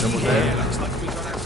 Someone there? Yeah, looks like we got out.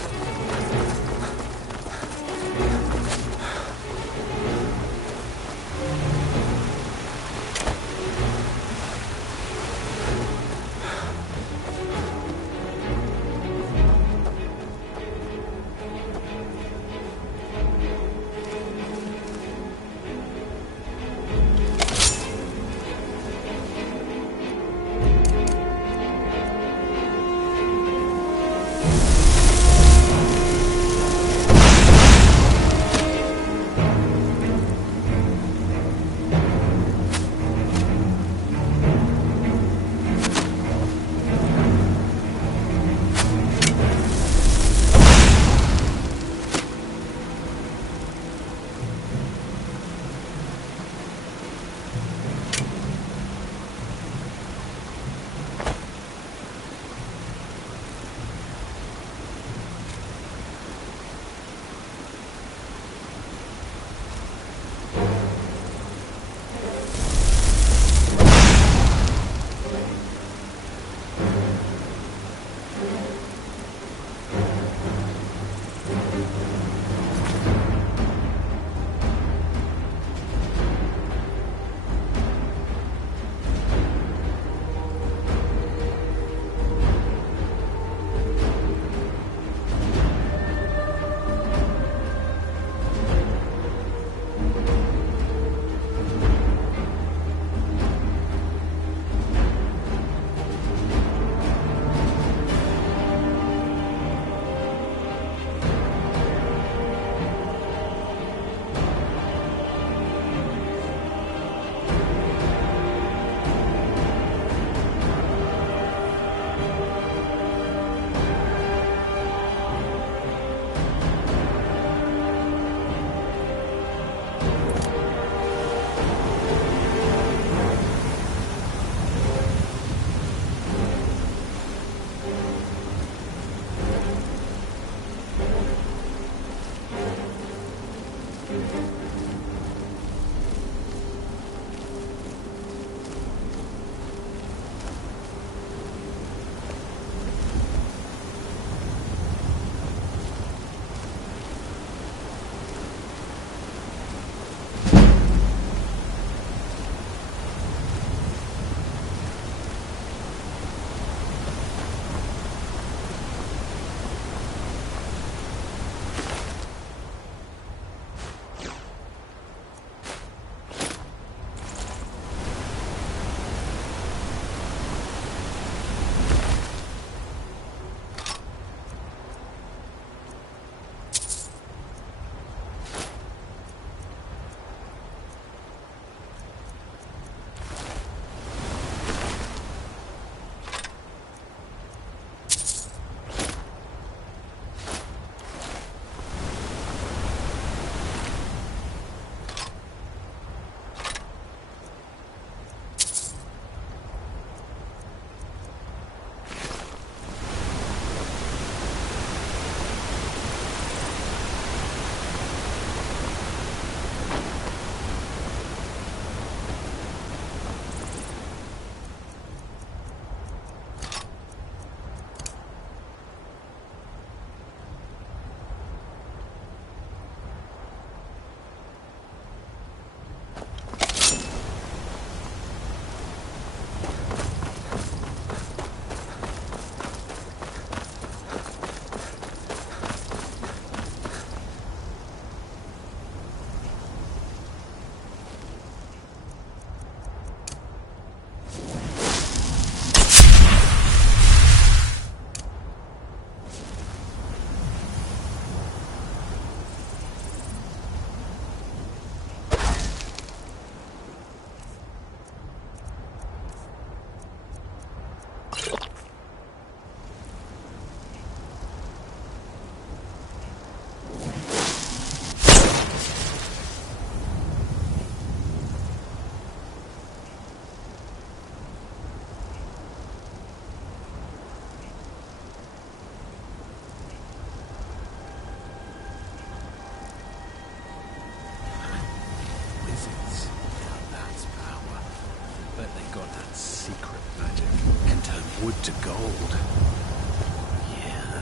Secret magic can turn wood to gold. Yeah.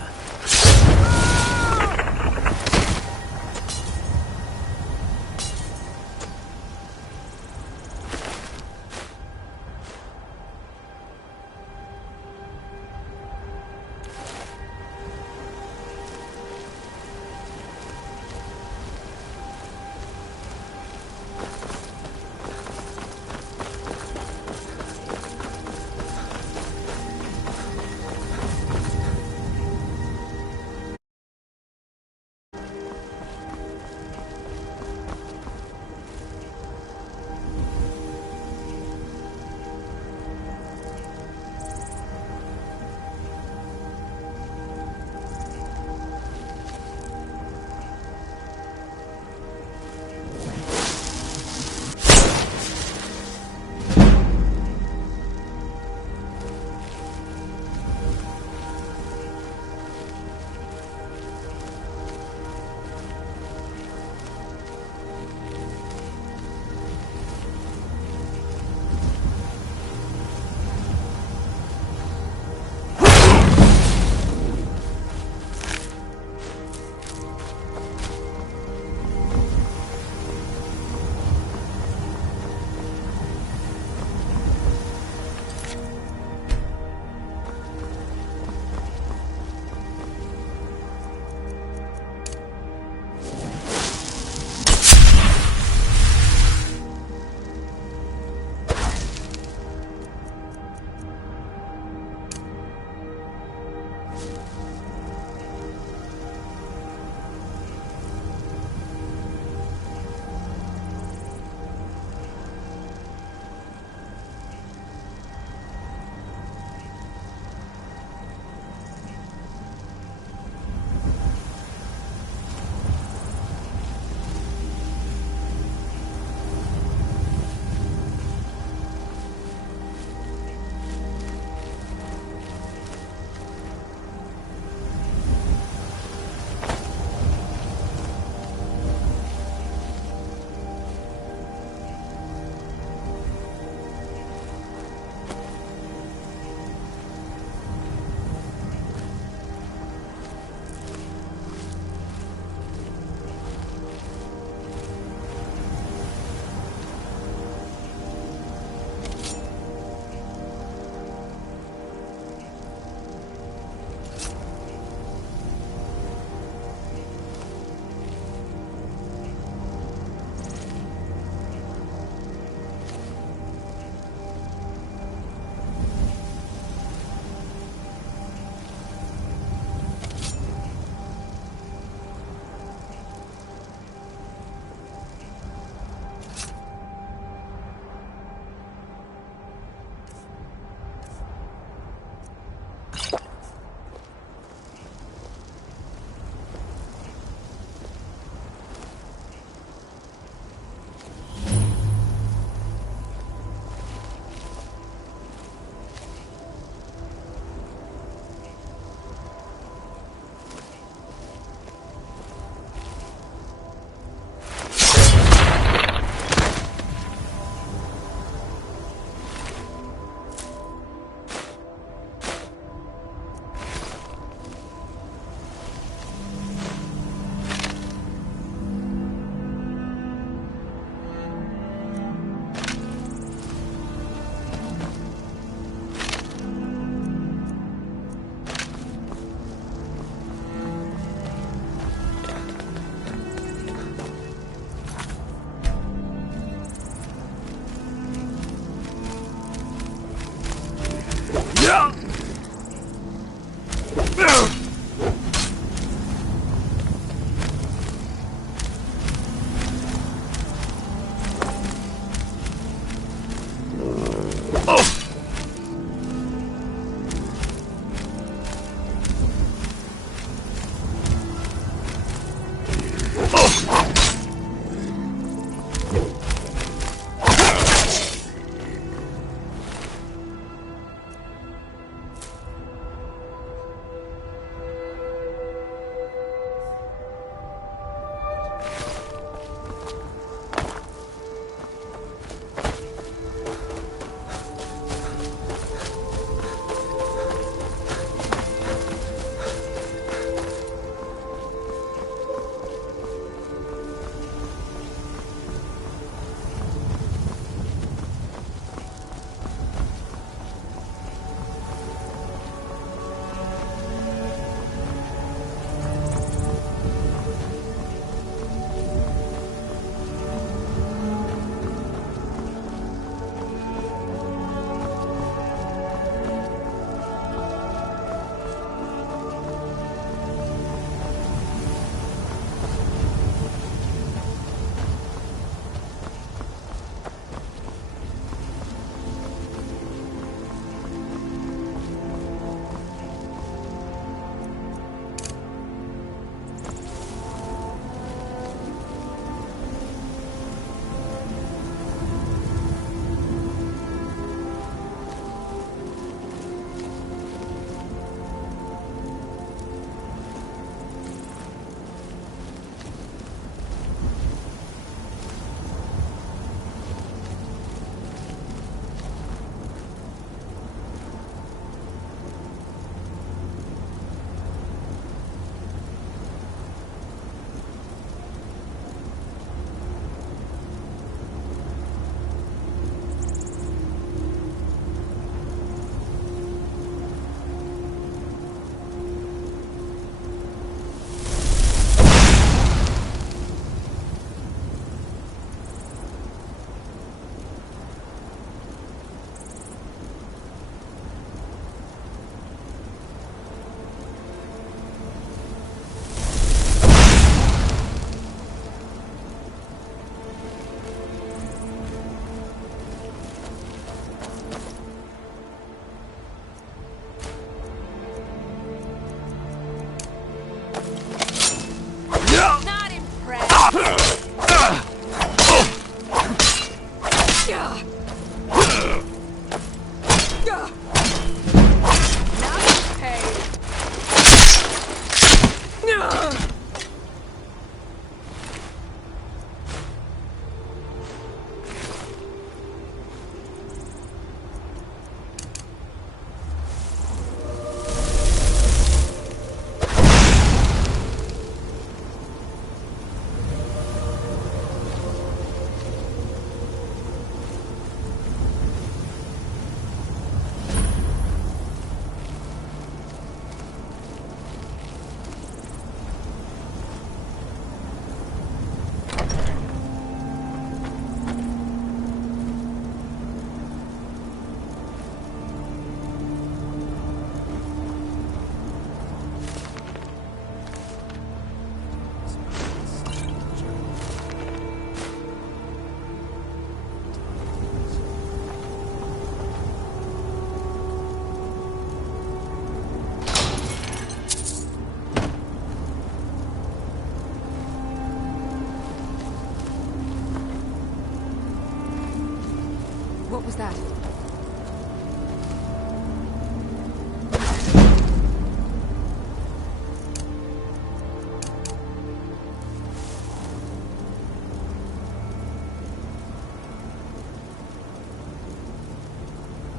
was that?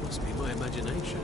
Must be my imagination.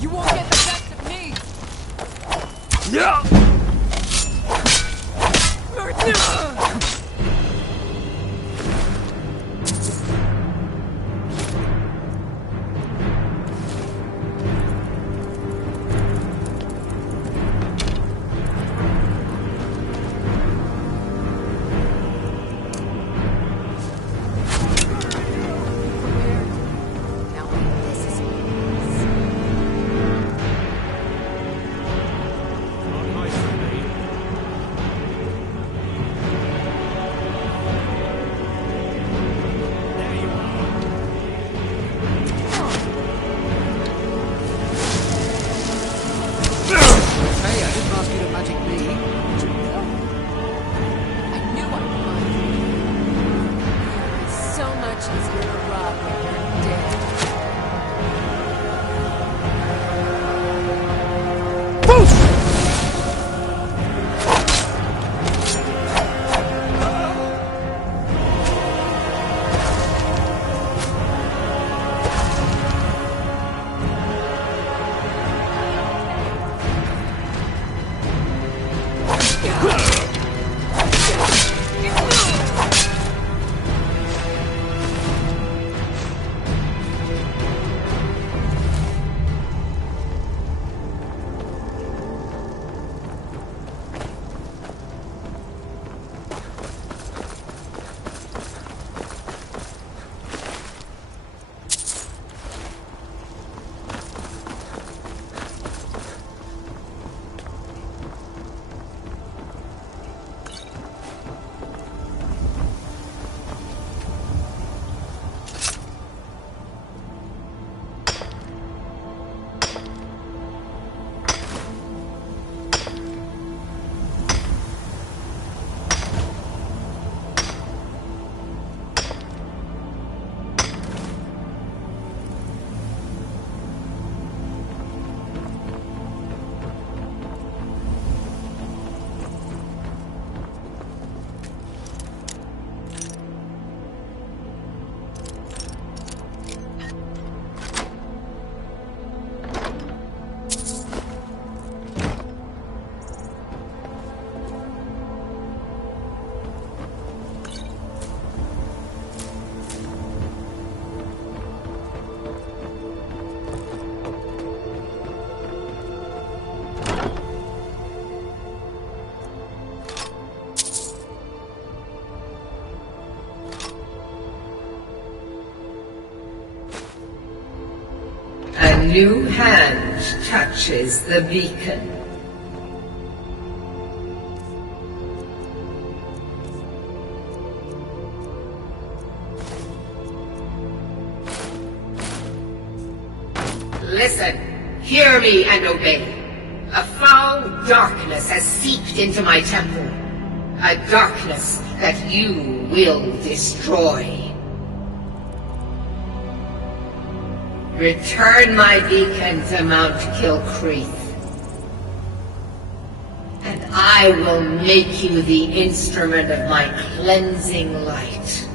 You won't get the best of me! Yeah! a new hand touches the beacon. Listen, hear me and obey. A foul darkness has seeped into my temple. A darkness that you will destroy. Return my beacon to Mount Kilcreath, and I will make you the instrument of my cleansing light.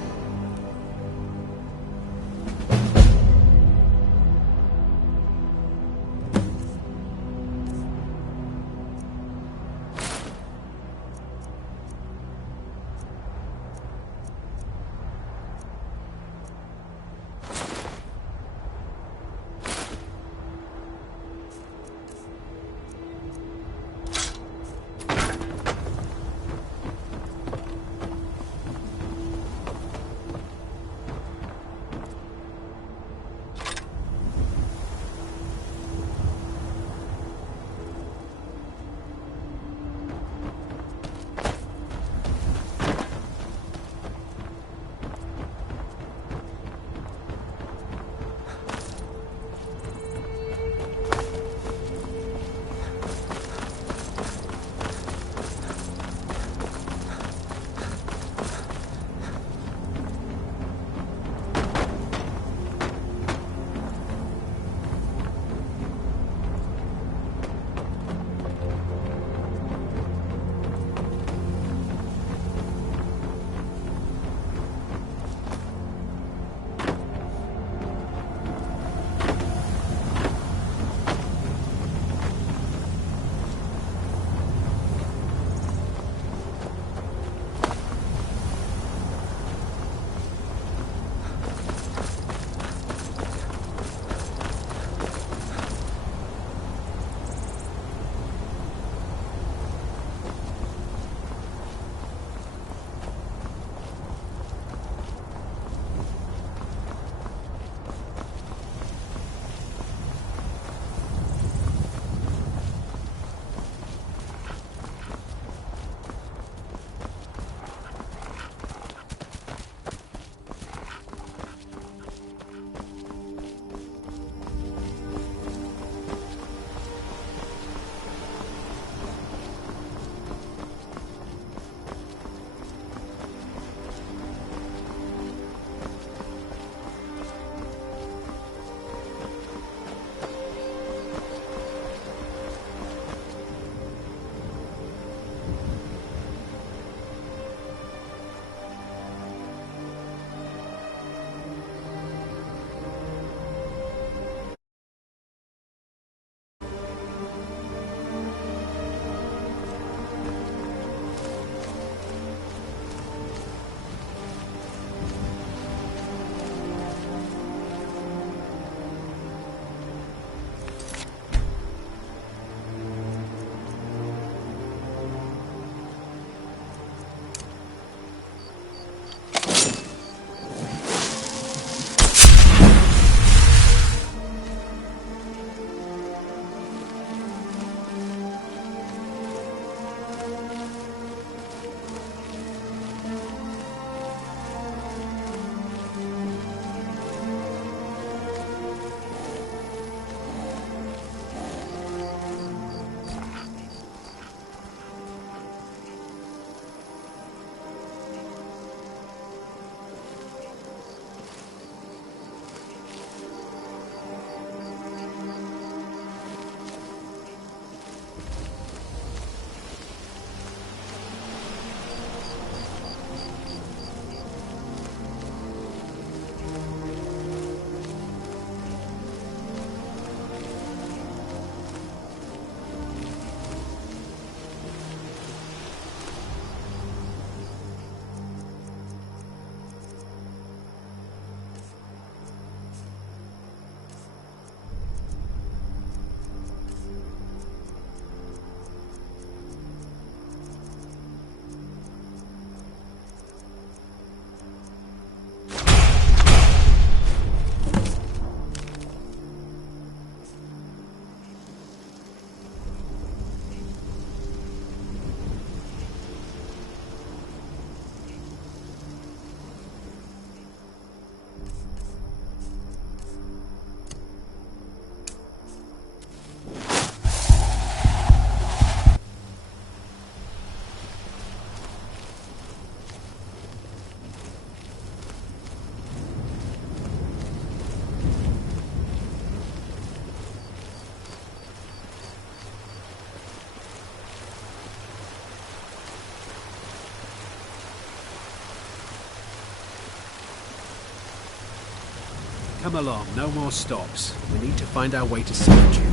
Come along, no more stops. We need to find our way to solitude.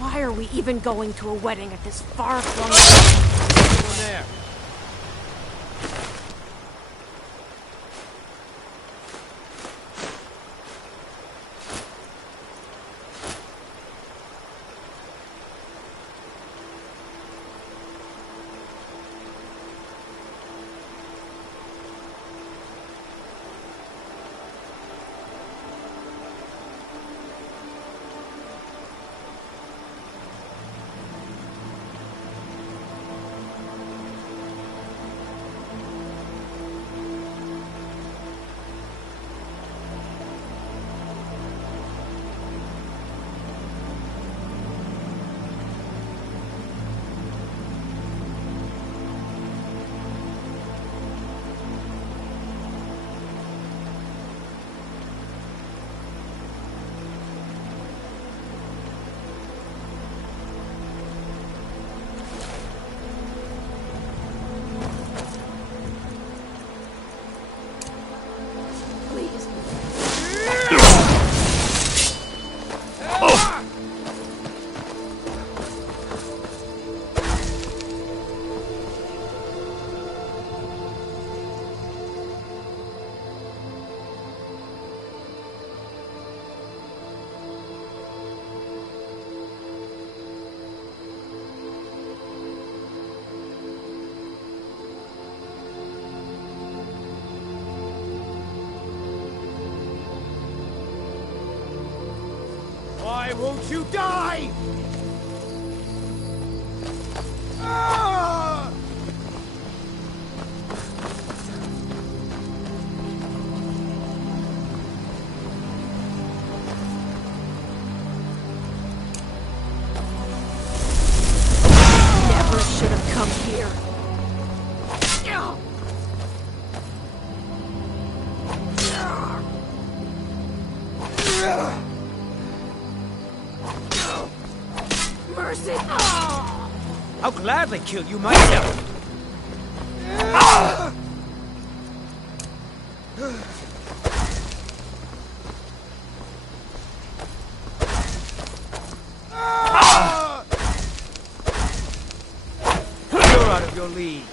Why are we even going to a wedding at this far-flung... Someone there. Why won't you die? Ah! Never should have come here. Mercy! I'll gladly kill you myself. You're out of your league.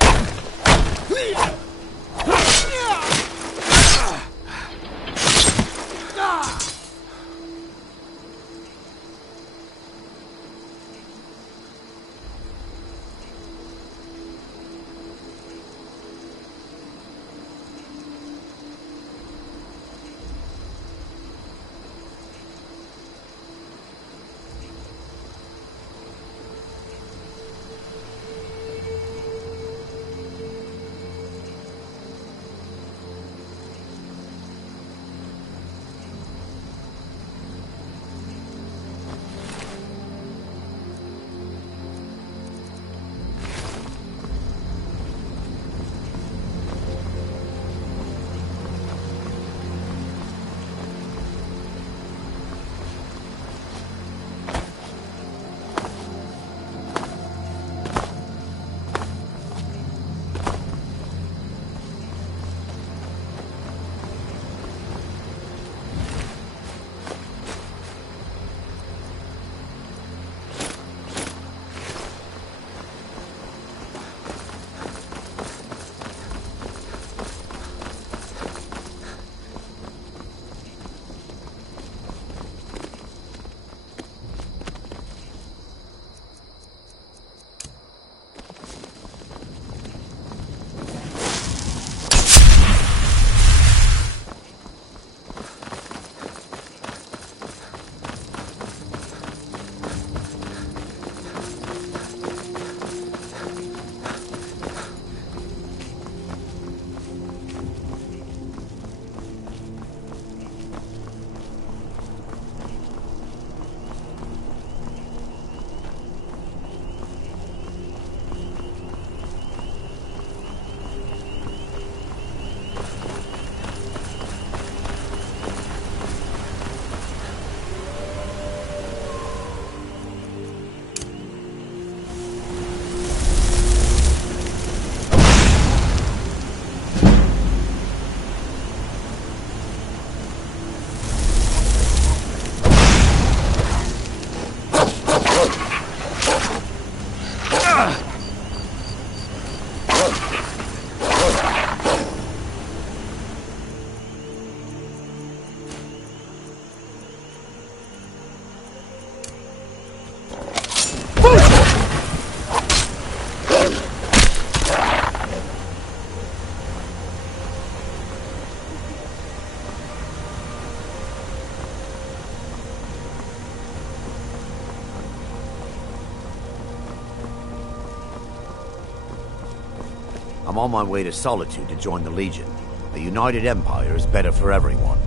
I'm on my way to Solitude to join the Legion. A united empire is better for everyone.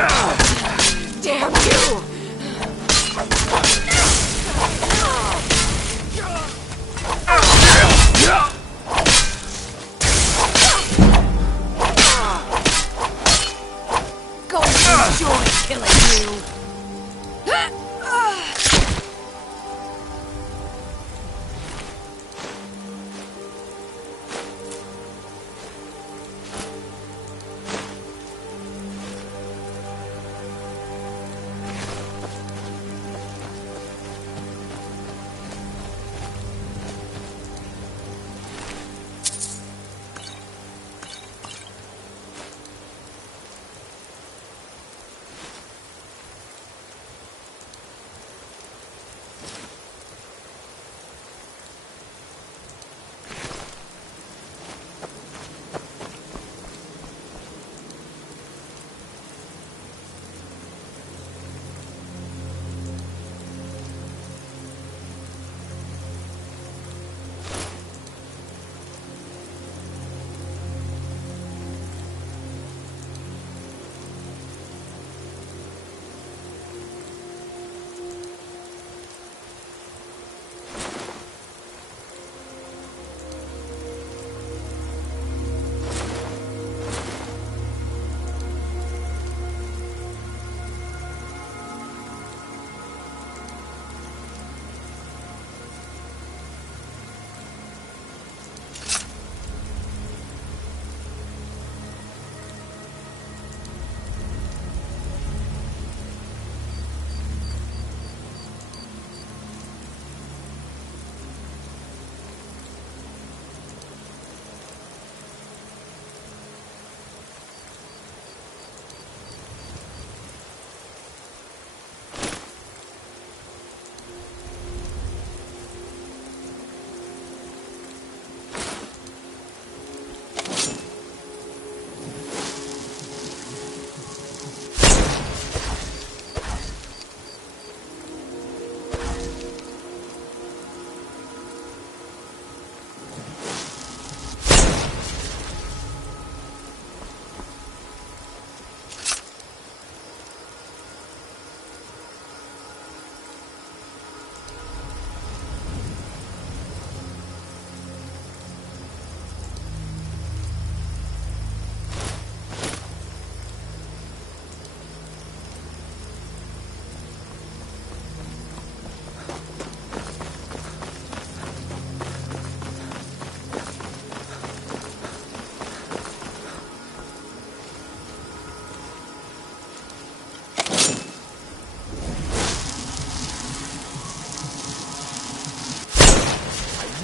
Damn you! Go enjoy killing you!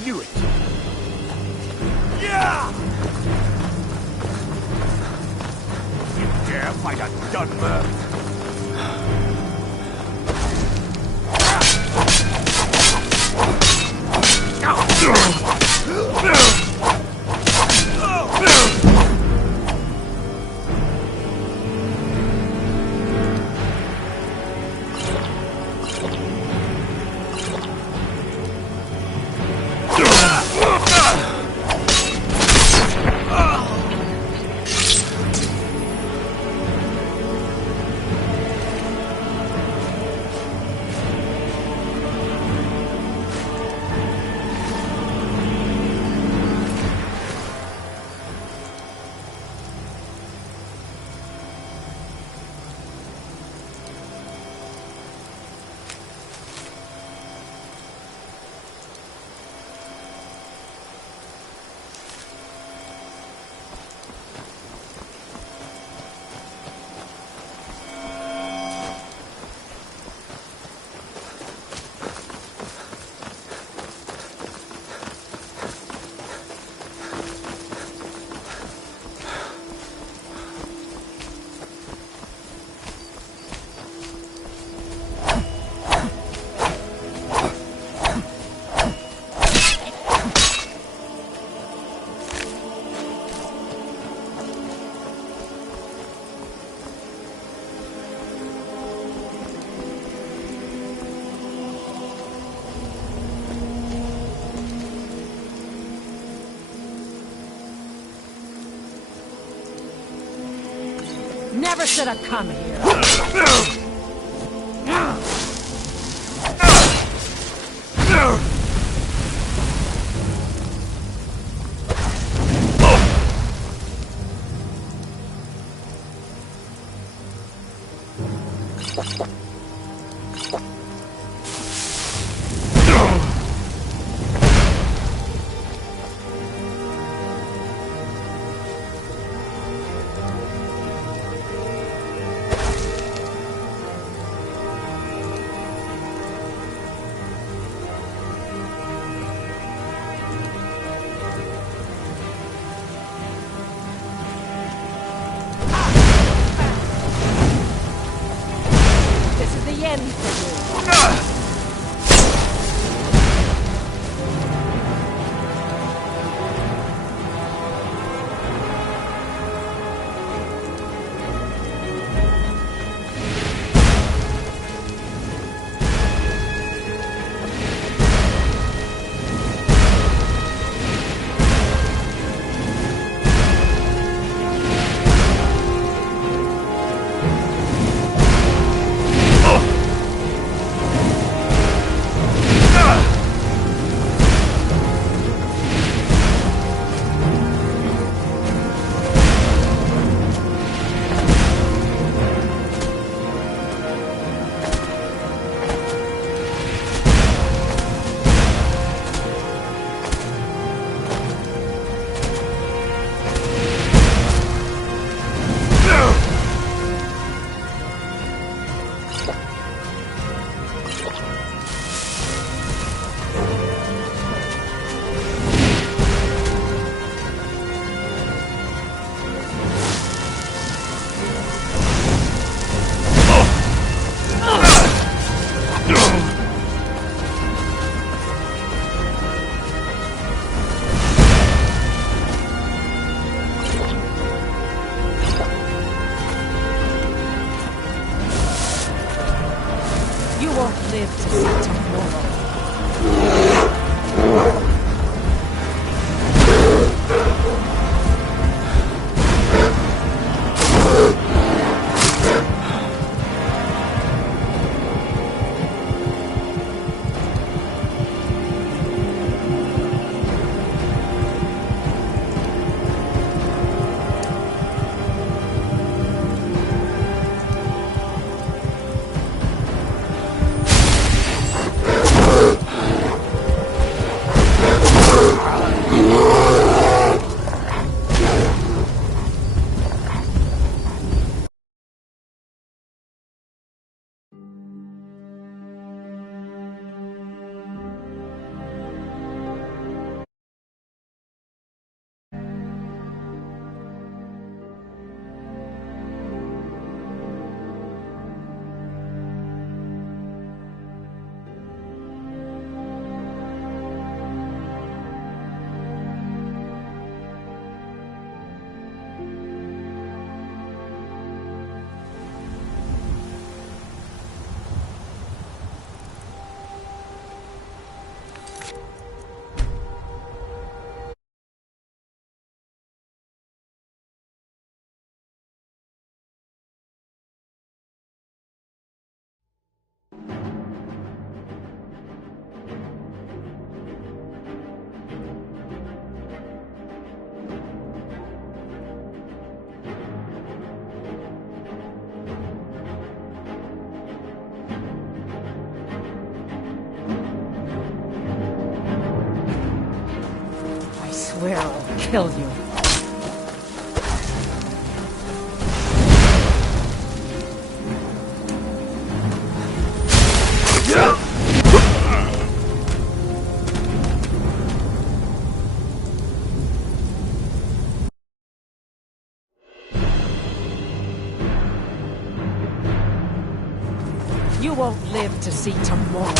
Knew it! Yeah! You dare fight a Dunmer? Never should have come here. live to see tomorrow. I swear I'll kill you. You won't live to see tomorrow.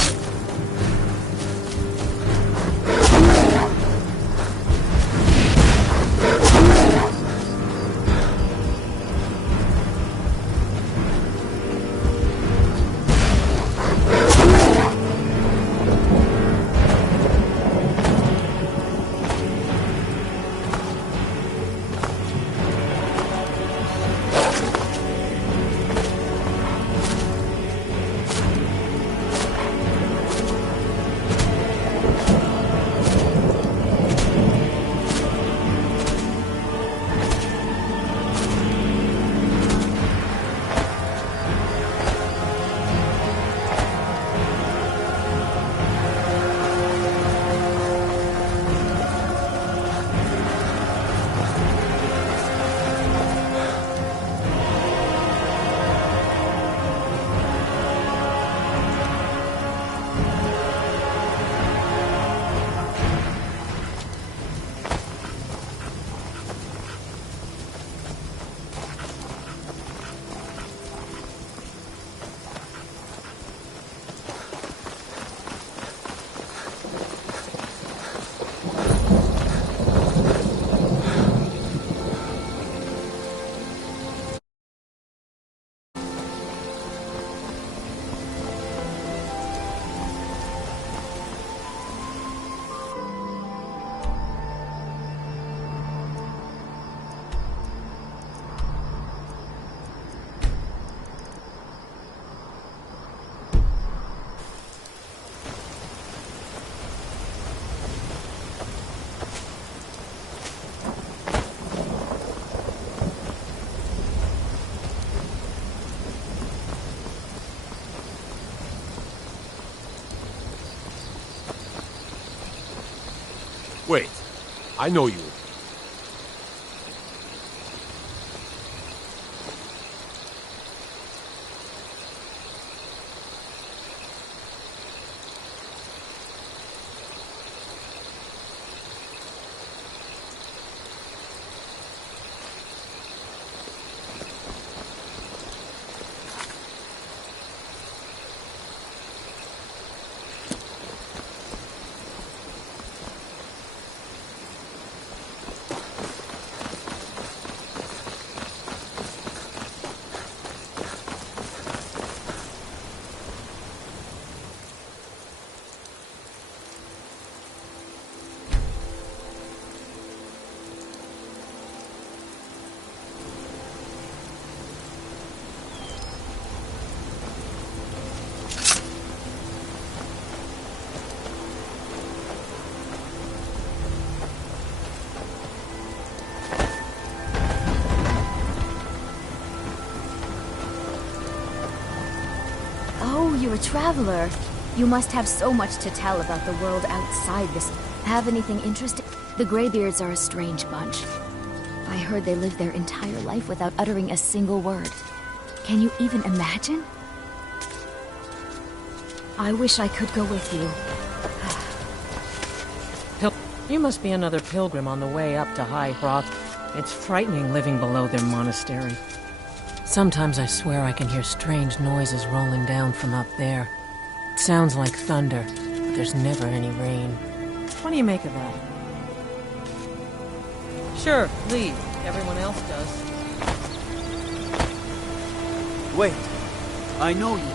Wait, I know you. Oh, you're a traveler. You must have so much to tell about the world outside this. Have anything interesting? The Greybeards are a strange bunch. I heard they live their entire life without uttering a single word. Can you even imagine? I wish I could go with you. You must be another pilgrim on the way up to High Rock. It's frightening living below their monastery. Sometimes I swear I can hear strange noises rolling down from up there. It sounds like thunder, but there's never any rain. What do you make of that? Sure, leave. Everyone else does. Wait, I know you.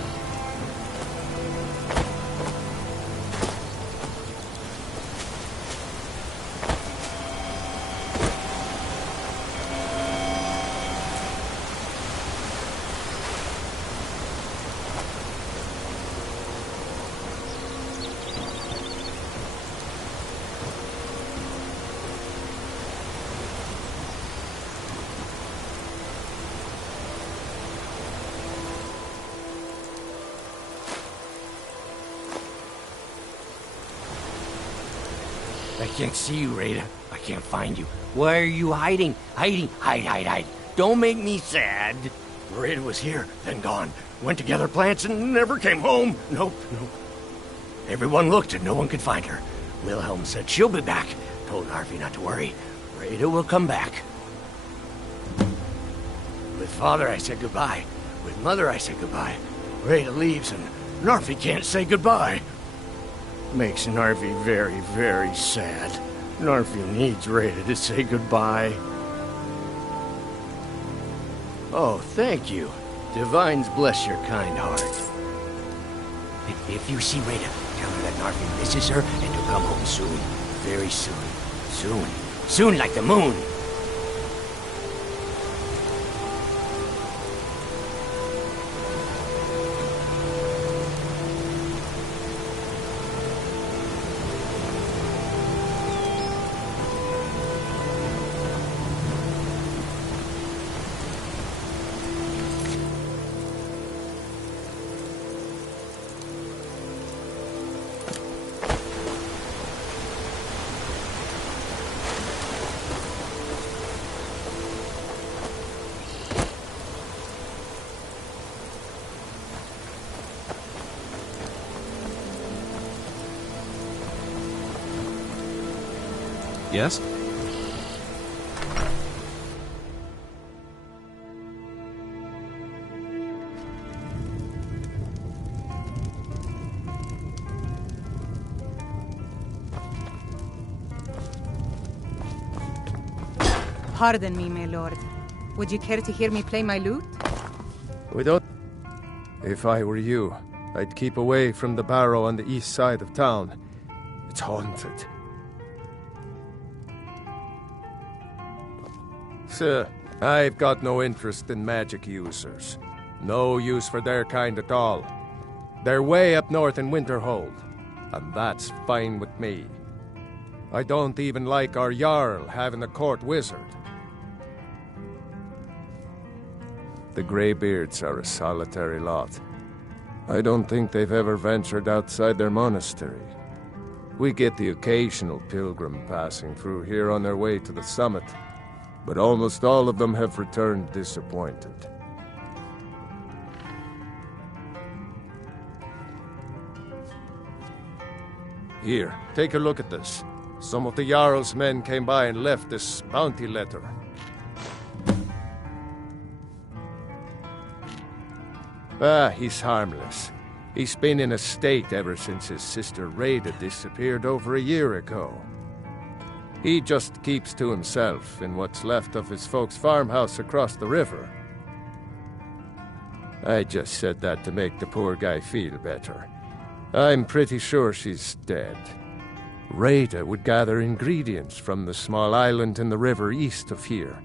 I can't see you, Rada. I can't find you. Why are you hiding? Hide. Don't make me sad. Rada was here, then gone. Went to gather plants and never came home. Nope. Everyone looked and no one could find her. Wilhelm said she'll be back. Told Narfi not to worry. Rada will come back. With Father, I said goodbye. With Mother, I said goodbye. Rada leaves and Narfi can't say goodbye. Makes Narfi very, very sad. Narfi needs Rada to say goodbye. Oh, thank you. Divines bless your kind heart. If you see Rada, tell her that Narfi misses her and to come home soon. Very soon. Soon like the moon. Yes? Pardon me, my lord. Would you care to hear me play my lute? We don't... If I were you, I'd keep away from the barrow on the east side of town. It's haunted. Sir, I've got no interest in magic users. No use for their kind at all. They're way up north in Winterhold, and that's fine with me. I don't even like our Jarl having a court wizard. The Greybeards are a solitary lot. I don't think they've ever ventured outside their monastery. We get the occasional pilgrim passing through here on their way to the summit, but almost all of them have returned disappointed. Here, take a look at this. Some of the Jarl's men came by and left this bounty letter. He's harmless. He's been in a state ever since his sister Rada disappeared over a year ago. He just keeps to himself in what's left of his folks' farmhouse across the river. I just said that to make the poor guy feel better. I'm pretty sure she's dead. Rada would gather ingredients from the small island in the river east of here.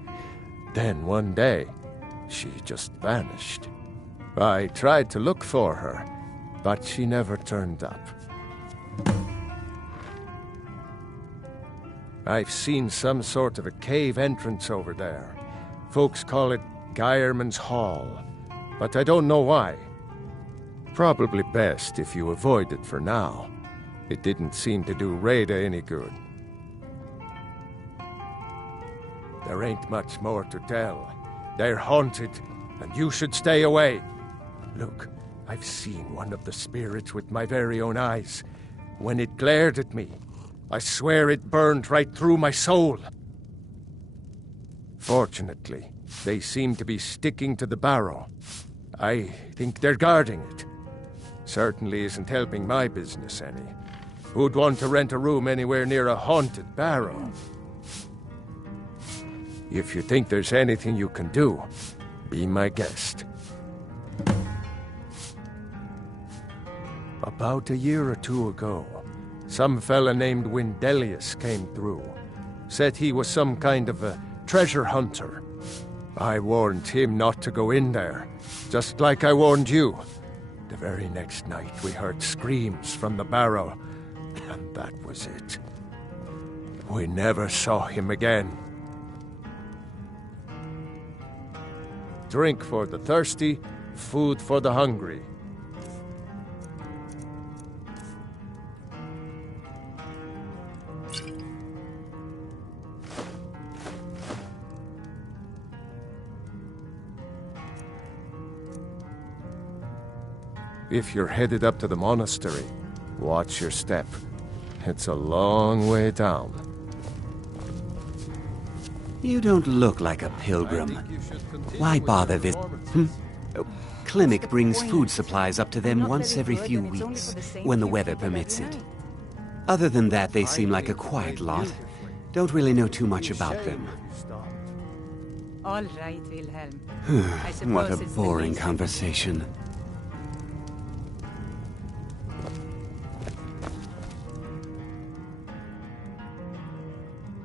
Then one day, she just vanished. I tried to look for her, but she never turned up. I've seen some sort of a cave entrance over there. Folks call it Geirman's Hall, but I don't know why. Probably best if you avoid it for now. It didn't seem to do Rada any good. There ain't much more to tell. They're haunted, and you should stay away. Look, I've seen one of the spirits with my very own eyes. When it glared at me, I swear it burned right through my soul. Fortunately, they seem to be sticking to the barrow. I think they're guarding it. Certainly isn't helping my business any. Who'd want to rent a room anywhere near a haunted barrow? If you think there's anything you can do, be my guest. About a year or two ago, some fella named Windelius came through. Said he was some kind of a treasure hunter. I warned him not to go in there, just like I warned you. The very next night we heard screams from the barrow, and that was it. We never saw him again. Drink for the thirsty, food for the hungry. If you're headed up to the monastery, watch your step. It's a long way down. You don't look like a pilgrim. Why bother this? Klimek brings food supplies up to them once every few weeks, when the weather permits it. Other than that, they seem like a quiet lot. Don't really know too much about them. All right, Wilhelm. What a boring conversation.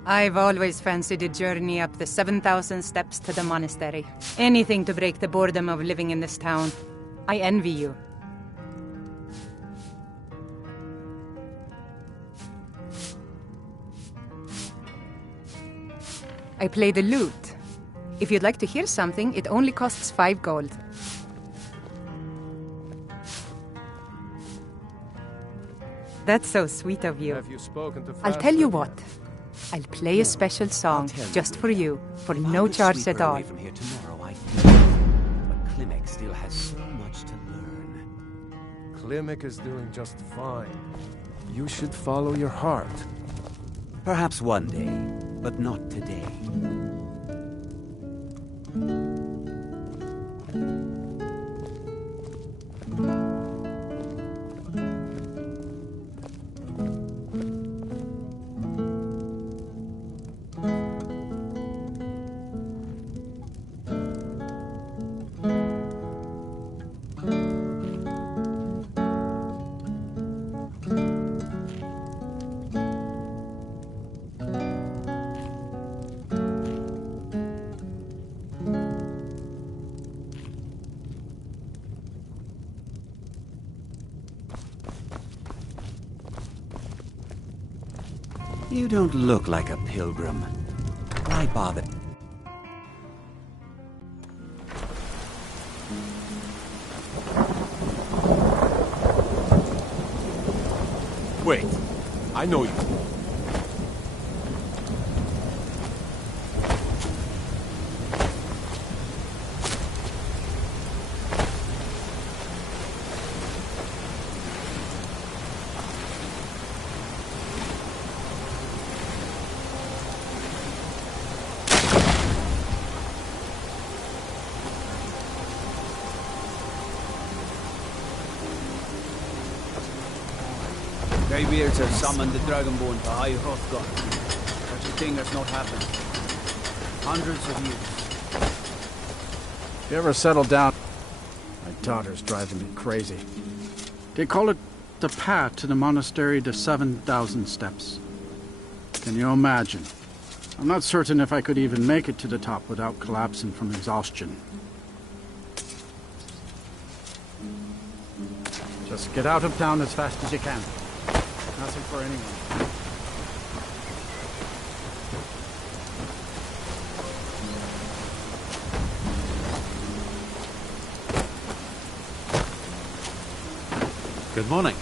I've always fancied a journey up the 7,000 steps to the monastery. Anything to break the boredom of living in this town. I envy you. I play the lute. If you'd like to hear something, it only costs 5 gold. That's so sweet of you. I'll tell you what. I'll play a special song just for you, for no charge at all. From here tomorrow, but Klimek still has so much to learn. Klimek is doing just fine. You should follow your heart. Perhaps one day, but not today. You don't look like a pilgrim. Why bother? Wait. I know you. Greybeards have summoned the Dragonborn to High Hrothgar. Such a thing has not happened. Hundreds of years. If you ever settle down, my daughter's driving me crazy. They call it the path to the monastery to 7,000 steps. Can you imagine? I'm not certain if I could even make it to the top without collapsing from exhaustion. Just get out of town as fast as you can. Nothing for anyone. Good morning.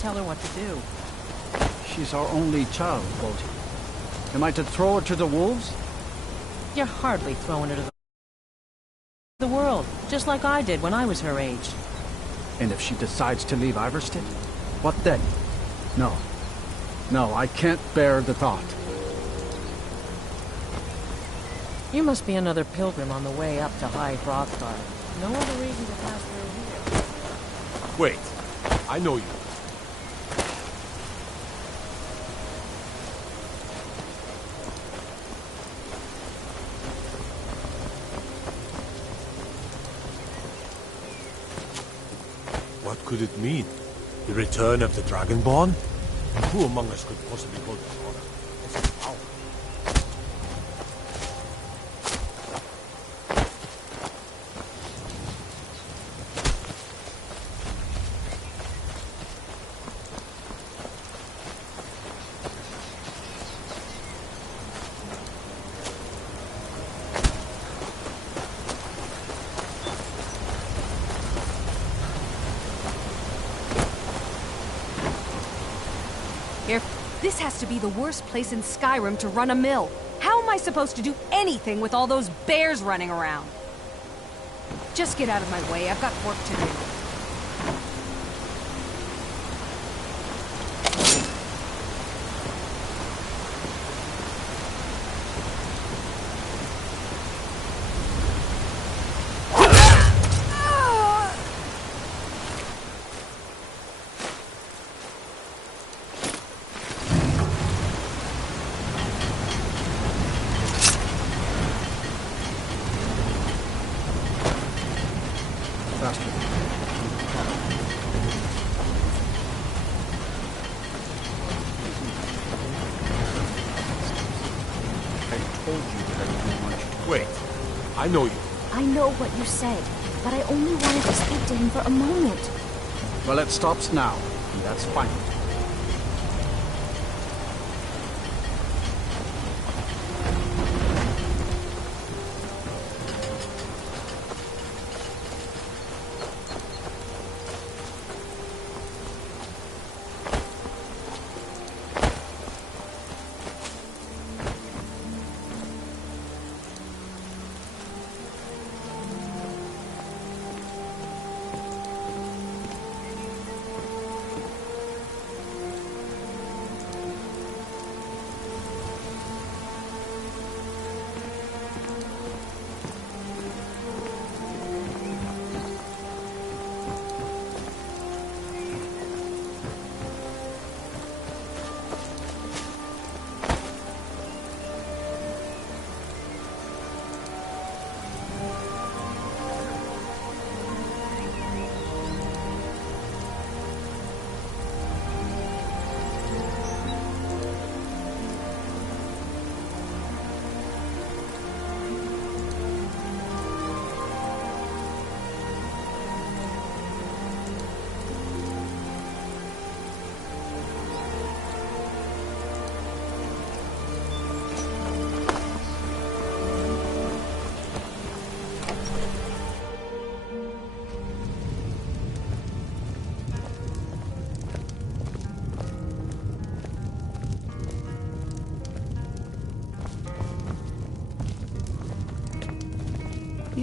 Tell her what to do. She's our only child, Bodhi. Am I to throw her to the wolves? You're hardly throwing her to the world, just like I did when I was her age. And if she decides to leave Iverstead, what then? No. No, I can't bear the thought. You must be another pilgrim on the way up to High Hrothgar. No other reason to pass through here. Wait. I know you. What could it mean? The return of the Dragonborn? And who among us could possibly hold this honor? This is power. This has to be the worst place in Skyrim to run a mill. How am I supposed to do anything with all those bears running around? Just get out of my way. I've got work to do. I know you. I know what you said, but I only wanted to speak to him for a moment. Well, it stops now, and that's fine.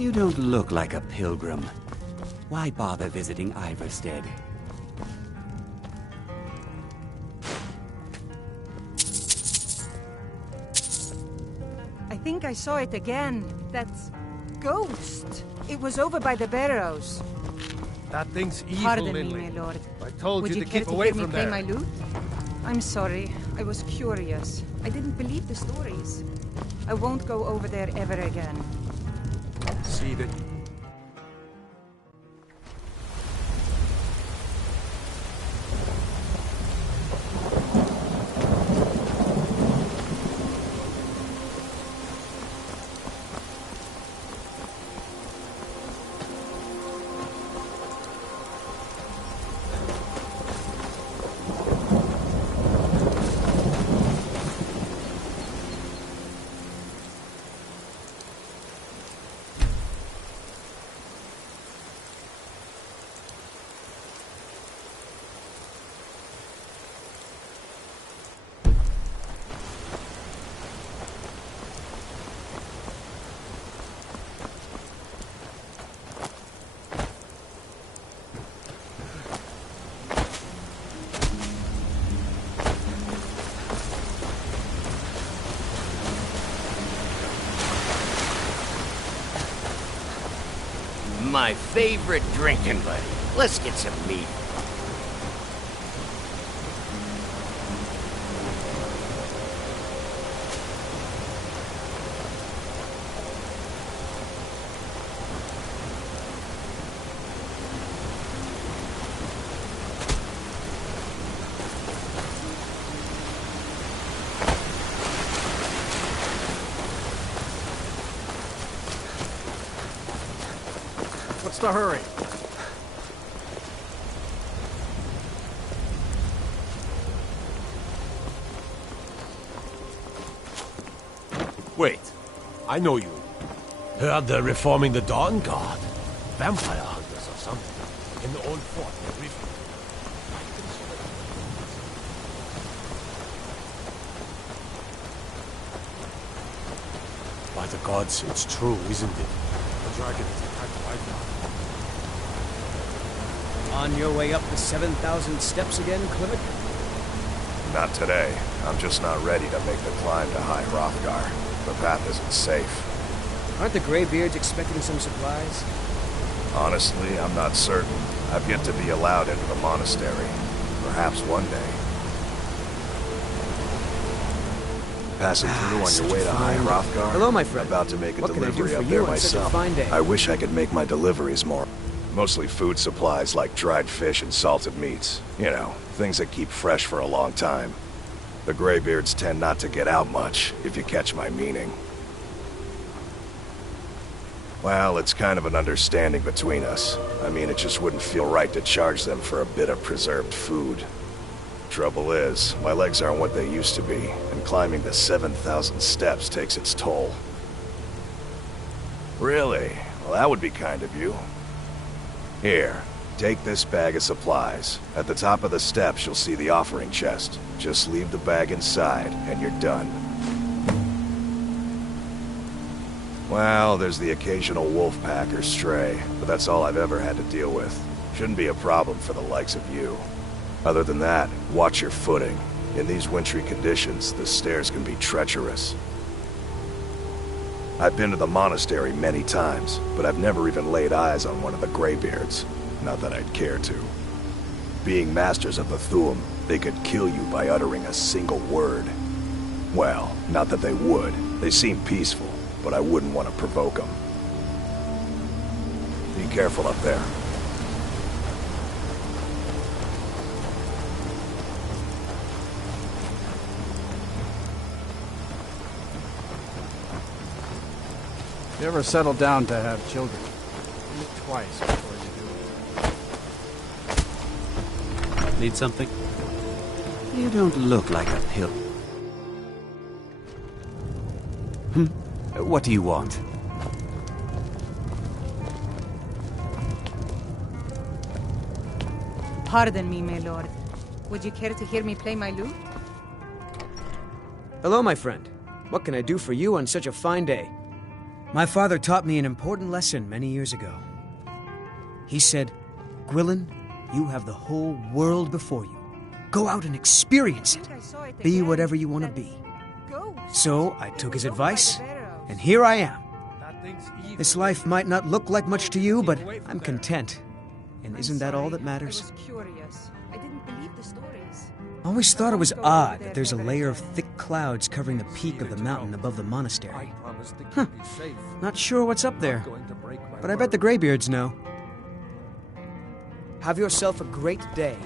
You don't look like a pilgrim. Why bother visiting Iverstead? I think I saw it again. That ghost. It was over by the barrows. That thing's evil, Pardon Lindley. me, my lord. I told Would you you to care keep to away hear me from play there. my lute? I'm sorry. I was curious. I didn't believe the stories. I won't go over there ever again. See that. My favorite drinking buddy. Let's get some meat. What's the hurry? Wait, I know you. Heard they're reforming the Dawn Guard. Vampire hunters or something. In the old fort near Reef. By the gods, it's true, isn't it? The dragon has attacked Whitewater. On your way up the 7,000 steps again, Clivic? Not today. I'm just not ready to make the climb to High Hrothgar. The path isn't safe. Aren't the Greybeards expecting some supplies? Honestly, I'm not certain. I've yet to be allowed into the monastery. Perhaps one day. Passing through on your way to High Hrothgar? Hello, my friend. About to make a What can I do delivery for up you there on such a myself. fine day? I wish I could make my deliveries more. Mostly food supplies like dried fish and salted meats. You know, things that keep fresh for a long time. The Greybeards tend not to get out much, if you catch my meaning. Well, it's kind of an understanding between us. I mean, it just wouldn't feel right to charge them for a bit of preserved food. Trouble is, my legs aren't what they used to be, and climbing the 7,000 steps takes its toll. Really? Well, that would be kind of you. Here, take this bag of supplies. At the top of the steps, you'll see the offering chest. Just leave the bag inside, and you're done. Well, there's the occasional wolf pack or stray, but that's all I've ever had to deal with. Shouldn't be a problem for the likes of you. Other than that, watch your footing. In these wintry conditions, the stairs can be treacherous. I've been to the monastery many times, but I've never even laid eyes on one of the Greybeards. Not that I'd care to. Being masters of the Thu'um, they could kill you by uttering a single word. Well, not that they would. They seem peaceful, but I wouldn't want to provoke them. Be careful up there. You ever settle down to have children? Think twice before you do. Need something? You don't look like a pill. What do you want? Pardon me, my lord. Would you care to hear me play my lute? Hello, my friend. What can I do for you on such a fine day? My father taught me an important lesson many years ago. He said, Gwilyn, you have the whole world before you. Go out and experience it. Be whatever you want to be. So I took his advice, and here I am. This life might not look like much to you, but I'm content. And isn't that all that matters? I always thought it was odd that there's a layer of thick clouds covering the peak of the mountain above the monastery. Not sure what's up there, but I bet the Greybeards know. Have yourself a great day.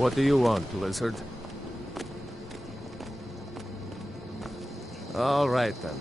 What do you want, Lizard? All right, then.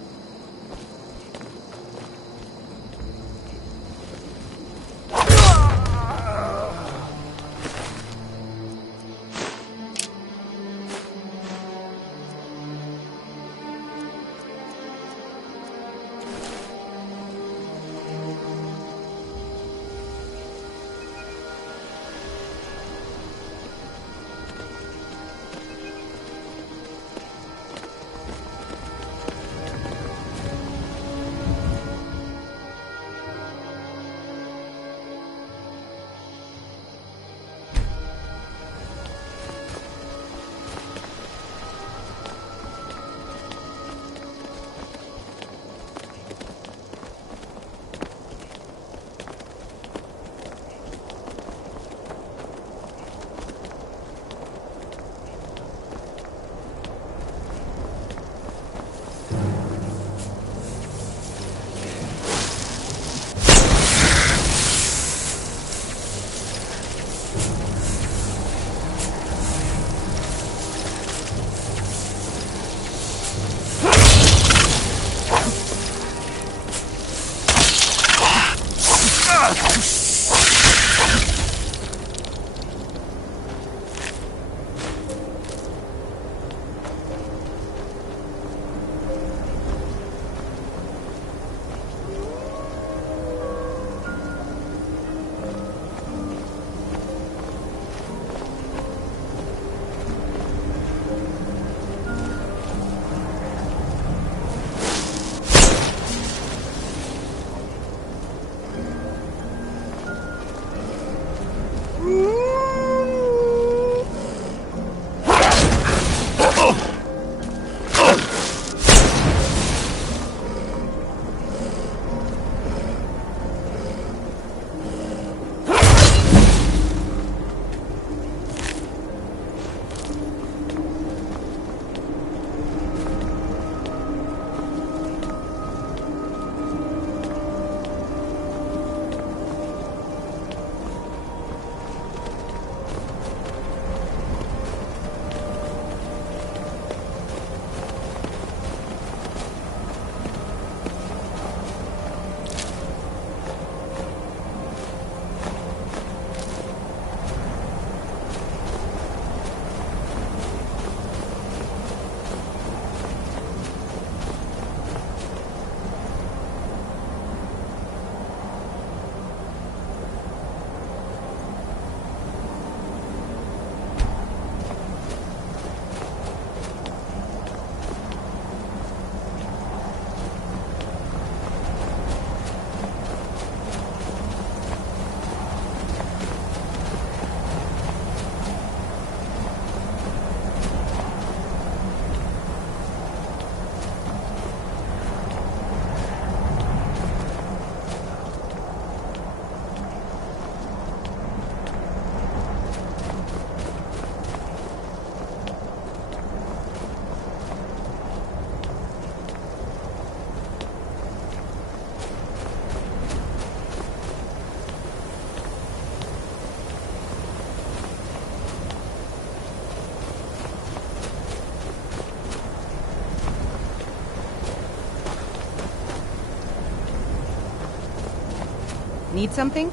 Need something?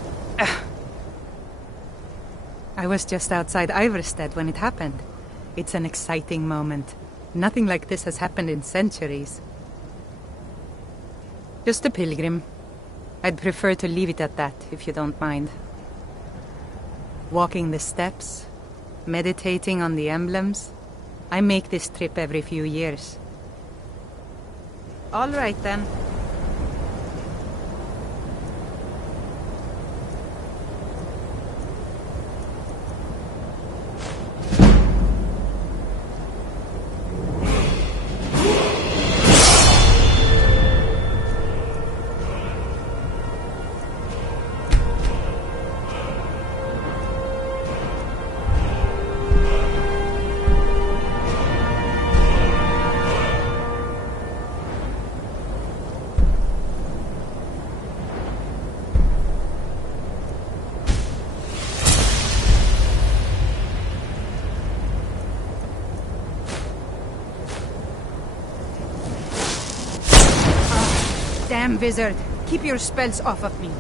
I was just outside Iverstead when it happened. It's an exciting moment. Nothing like this has happened in centuries. Just a pilgrim. I'd prefer to leave it at that, if you don't mind. Walking the steps, meditating on the emblems. I make this trip every few years. All right, then. Damn wizard! Keep your spells off of me.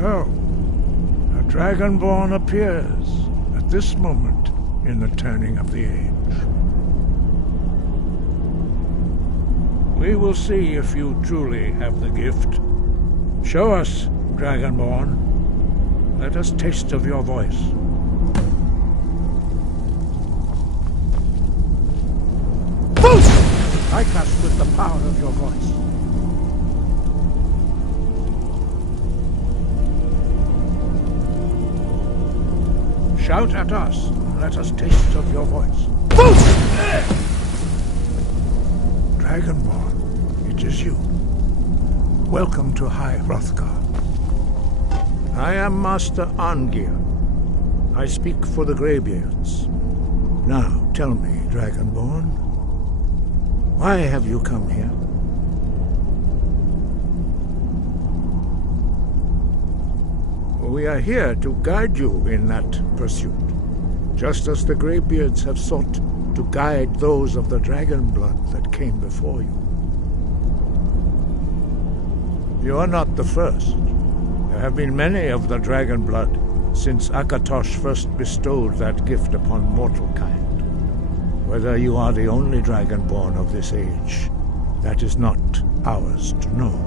So, a Dragonborn appears at this moment in the turning of the age. We will see if you truly have the gift. Show us, Dragonborn. Let us taste of your voice. Strike us with the power of your voice. Shout at us, and let us taste of your voice. Dragonborn, it is you. Welcome to High Hrothgar. I am Master Arngir. I speak for the Greybeards. Now, tell me, Dragonborn, why have you come here? We are here to guide you in that pursuit, just as the Greybeards have sought to guide those of the dragon blood that came before you. You are not the first. There have been many of the dragon blood since Akatosh first bestowed that gift upon mortal kind. Whether you are the only dragonborn of this age, that is not ours to know.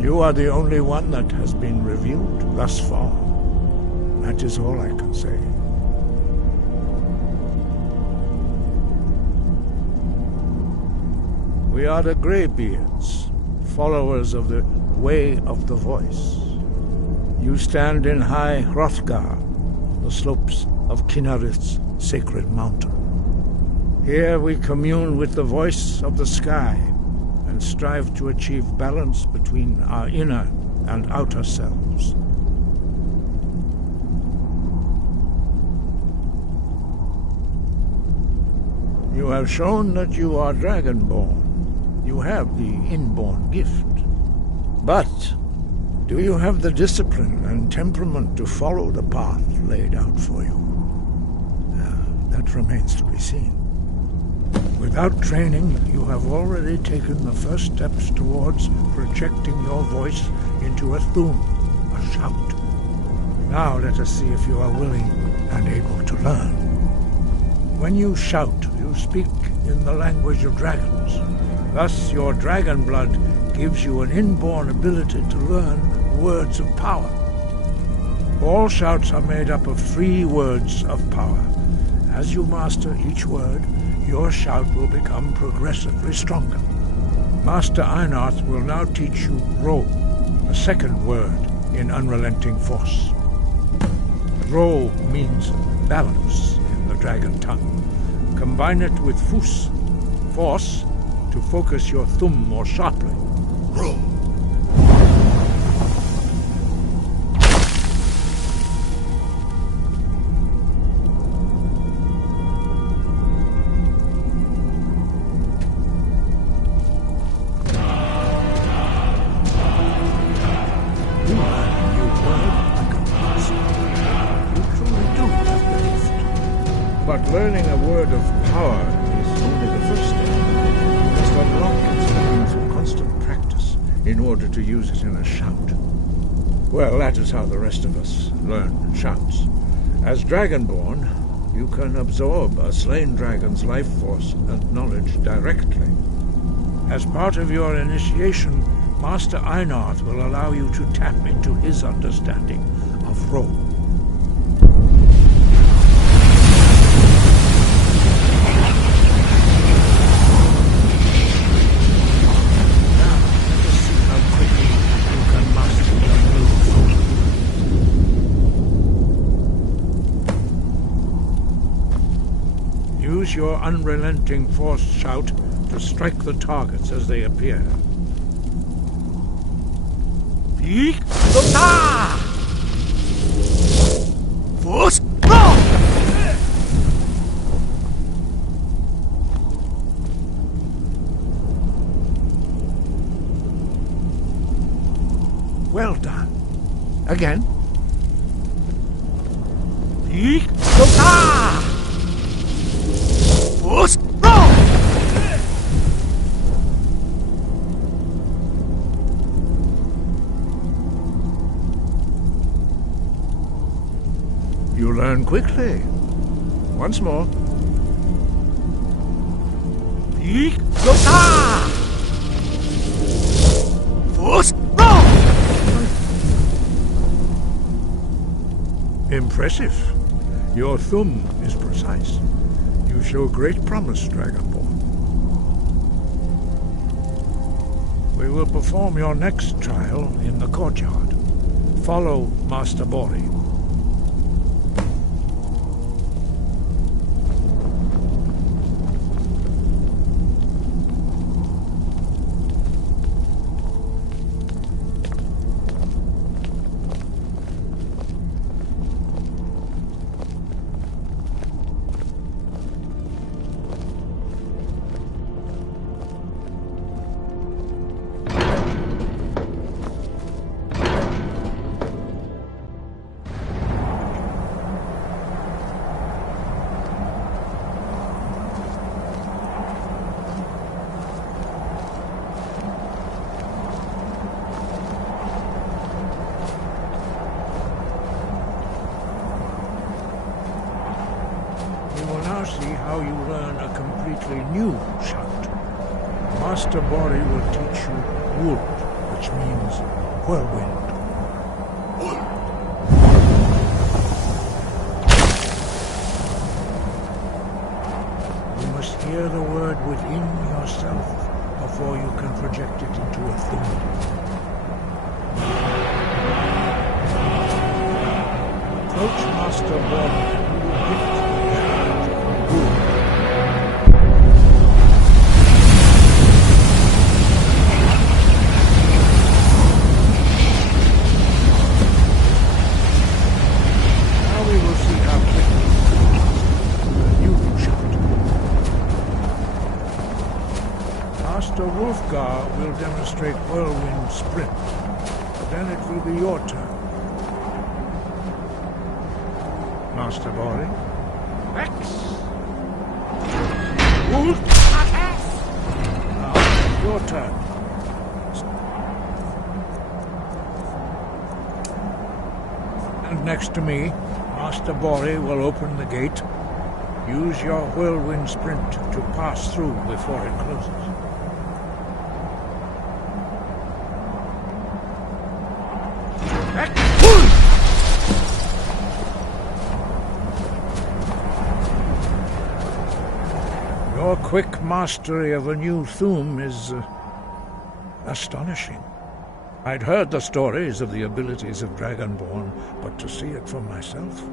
You are the only one that has been revealed thus far. That is all I can say. We are the Greybeards, followers of the Way of the Voice. You stand in High Hrothgar, on the slopes of Kinnarith's sacred mountain. Here we commune with the voice of the sky and strive to achieve balance between our inner and outer selves. You have shown that you are dragonborn. You have the inborn gift. But do you have the discipline and temperament to follow the path laid out for you? That remains to be seen. Without training, you have already taken the first steps towards projecting your voice into a thum, a shout. Now let us see if you are willing and able to learn. When you shout, you speak in the language of dragons. Thus, your dragon blood gives you an inborn ability to learn words of power. All shouts are made up of 3 words of power. As you master each word, your shout will become progressively stronger. Master Einarth will now teach you Ro, a second word in Unrelenting Force. Ro means balance in the dragon tongue. Combine it with Fus, force, to focus your thumb more sharply. Ro. But learning a word of power is only the first step. You must unlock its meaning through constant practice in order to use it in a shout. Well, that is how the rest of us learn shouts. As Dragonborn, you can absorb a slain dragon's life force and knowledge directly. As part of your initiation, Master Einarth will allow you to tap into his understanding of Ro. Use your unrelenting force shout to strike the targets as they appear. Force! Well done. Again. You learn quickly. Once more. Impressive. Your thumb is precise. You show great promise, Dragonborn. We will perform your next trial in the courtyard. Follow Master Bori. See how you learn a completely new shout. Master Bori will teach you wood, which means whirlwind. You must hear the word within yourself before you can project it into a thing. Approach Master Bori and you will gift Wolfgar will demonstrate whirlwind sprint. Then it will be your turn. Master Bori. X. Wolf. Now, your turn. And next to me, Master Bori will open the gate. Use your whirlwind sprint to pass through before it closes. Your quick mastery of a new thum is astonishing. I'd heard the stories of the abilities of Dragonborn, but to see it for myself...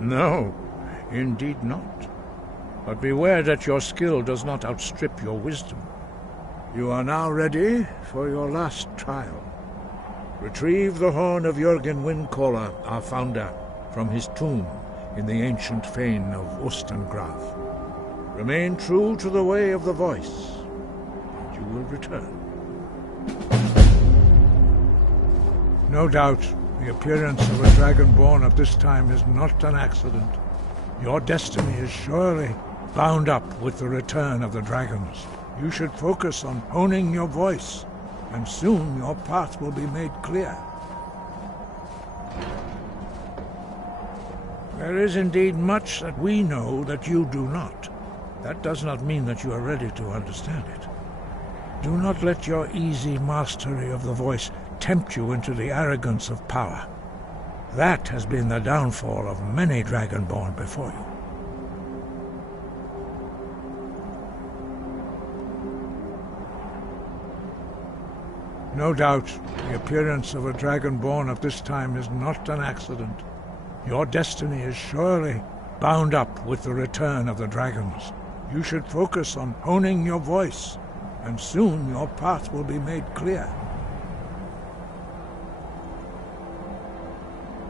No, indeed not. But beware that your skill does not outstrip your wisdom. You are now ready for your last trial. Retrieve the horn of Jürgen Windcaller, our founder, from his tomb in the ancient fane of Ostengraf. Remain true to the way of the voice, and you will return. No doubt, the appearance of a Dragonborn at this time is not an accident. Your destiny is surely bound up with the return of the dragons. You should focus on honing your voice, and soon your path will be made clear. There is indeed much that we know that you do not. That does not mean that you are ready to understand it. Do not let your easy mastery of the voice tempt you into the arrogance of power. That has been the downfall of many Dragonborn before you. No doubt, the appearance of a Dragonborn at this time is not an accident. Your destiny is surely bound up with the return of the dragons. You should focus on honing your voice, and soon your path will be made clear.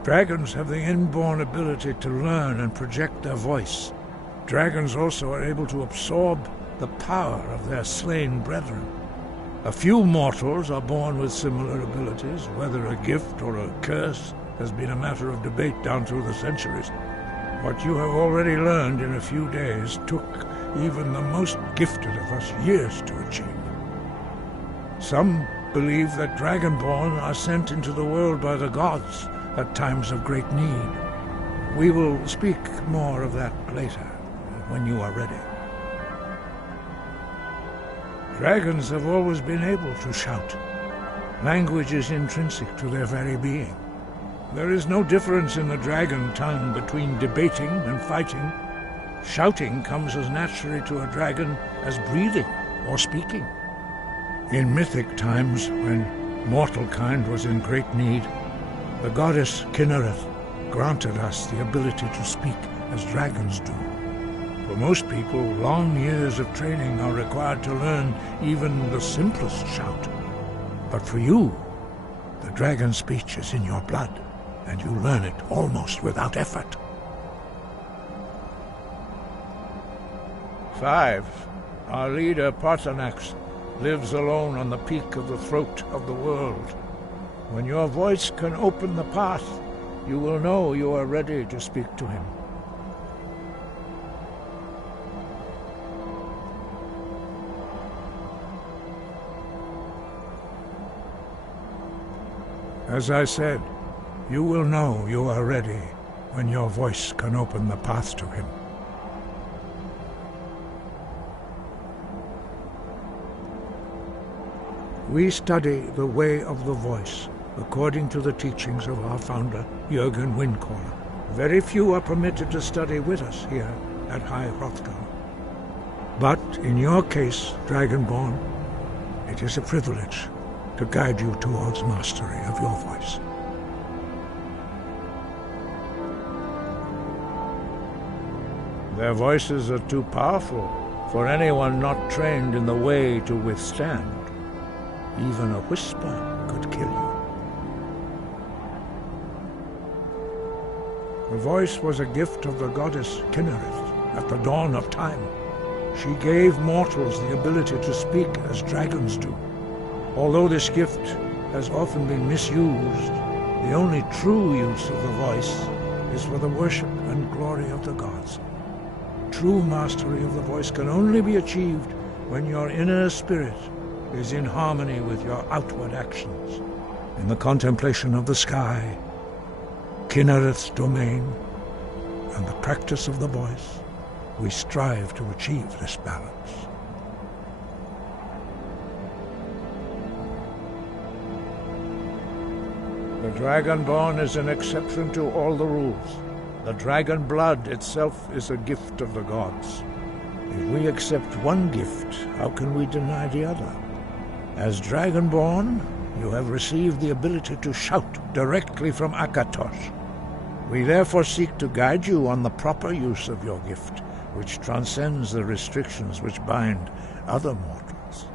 Dragons have the inborn ability to learn and project their voice. Dragons also are able to absorb the power of their slain brethren. A few mortals are born with similar abilities. Whether a gift or a curse has been a matter of debate down through the centuries. What you have already learned in a few days took even the most gifted of us years to achieve. Some believe that Dragonborn are sent into the world by the gods at times of great need. We will speak more of that later, when you are ready. Dragons have always been able to shout. Language is intrinsic to their very being. There is no difference in the dragon tongue between debating and fighting. Shouting comes as naturally to a dragon as breathing or speaking. In mythic times, when mortal kind was in great need, the goddess Kinnereth granted us the ability to speak as dragons do. For most people, long years of training are required to learn even the simplest shout. But for you, the dragon speech is in your blood, and you learn it almost without effort. 5. Our leader, Parthenax, lives alone on the peak of the throat of the world. When your voice can open the path, you will know you are ready to speak to him. As I said, you will know you are ready when your voice can open the path to him. We study the way of the voice according to the teachings of our founder, Jürgen Windcaller. Very few are permitted to study with us here at High Hrothgar. But in your case, Dragonborn, it is a privilege to guide you towards mastery of your voice. Their voices are too powerful for anyone not trained in the way to withstand. Even a whisper could kill you. The voice was a gift of the goddess Kinnereth at the dawn of time. She gave mortals the ability to speak as dragons do. Although this gift has often been misused, the only true use of the voice is for the worship and glory of the gods. True mastery of the voice can only be achieved when your inner spirit is in harmony with your outward actions. In the contemplation of the sky, Kinnereth's domain, and the practice of the voice, we strive to achieve this balance. The Dragonborn is an exception to all the rules. The dragon blood itself is a gift of the gods. If we accept one gift, how can we deny the other? As Dragonborn, you have received the ability to shout directly from Akatosh. We therefore seek to guide you on the proper use of your gift, which transcends the restrictions which bind other mortals.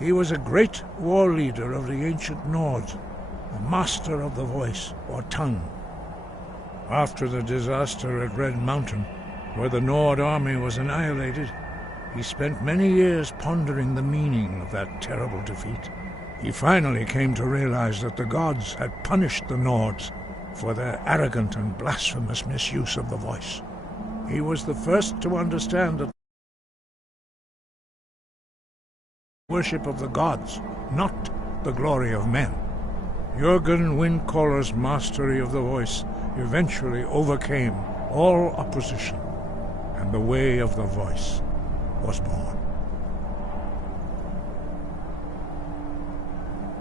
He was a great war leader of the ancient Nords, a master of the voice, or tongue. After the disaster at Red Mountain, where the Nord army was annihilated, he spent many years pondering the meaning of that terrible defeat. He finally came to realize that the gods had punished the Nords for their arrogant and blasphemous misuse of the voice. He was the first to understand that worship of the gods, not the glory of men. Jürgen Windcaller's mastery of the voice eventually overcame all opposition, and the way of the voice was born.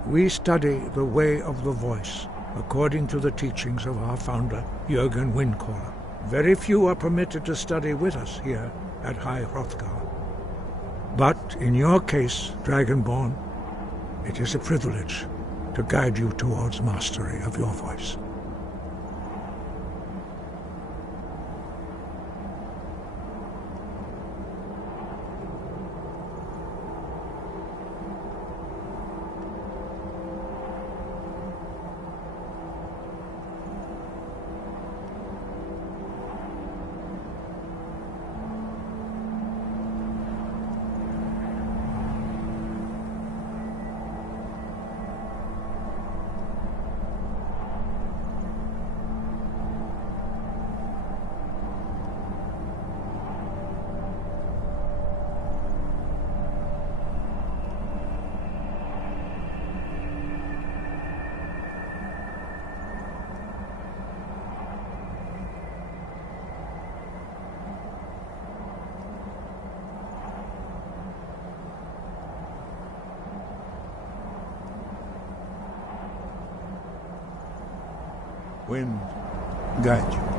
We study the way of the voice according to the teachings of our founder, Jürgen Windcaller. Very few are permitted to study with us here at High Hrothgar. But in your case, Dragonborn, it is a privilege to guide you towards mastery of your voice. wind guide you.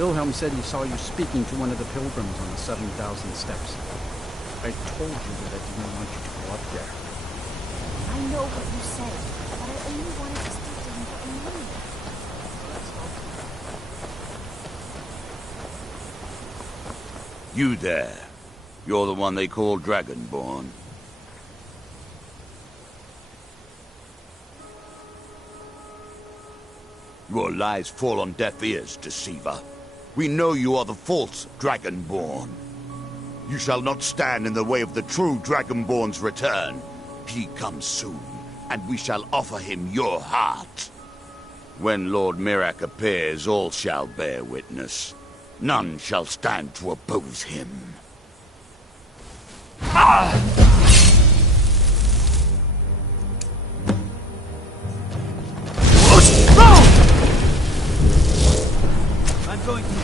Wilhelm said he saw you speaking to one of the pilgrims on the 7,000 steps. I told you that I didn't want you to go up there. I know what you said, but I only wanted to speak to him for a minute. You there. You're the one they call Dragonborn. Your lies fall on deaf ears, deceiver. We know you are the false Dragonborn. You shall not stand in the way of the true Dragonborn's return. He comes soon, and we shall offer him your heart. When Lord Mirak appears, all shall bear witness. None shall stand to oppose him. I'm going to...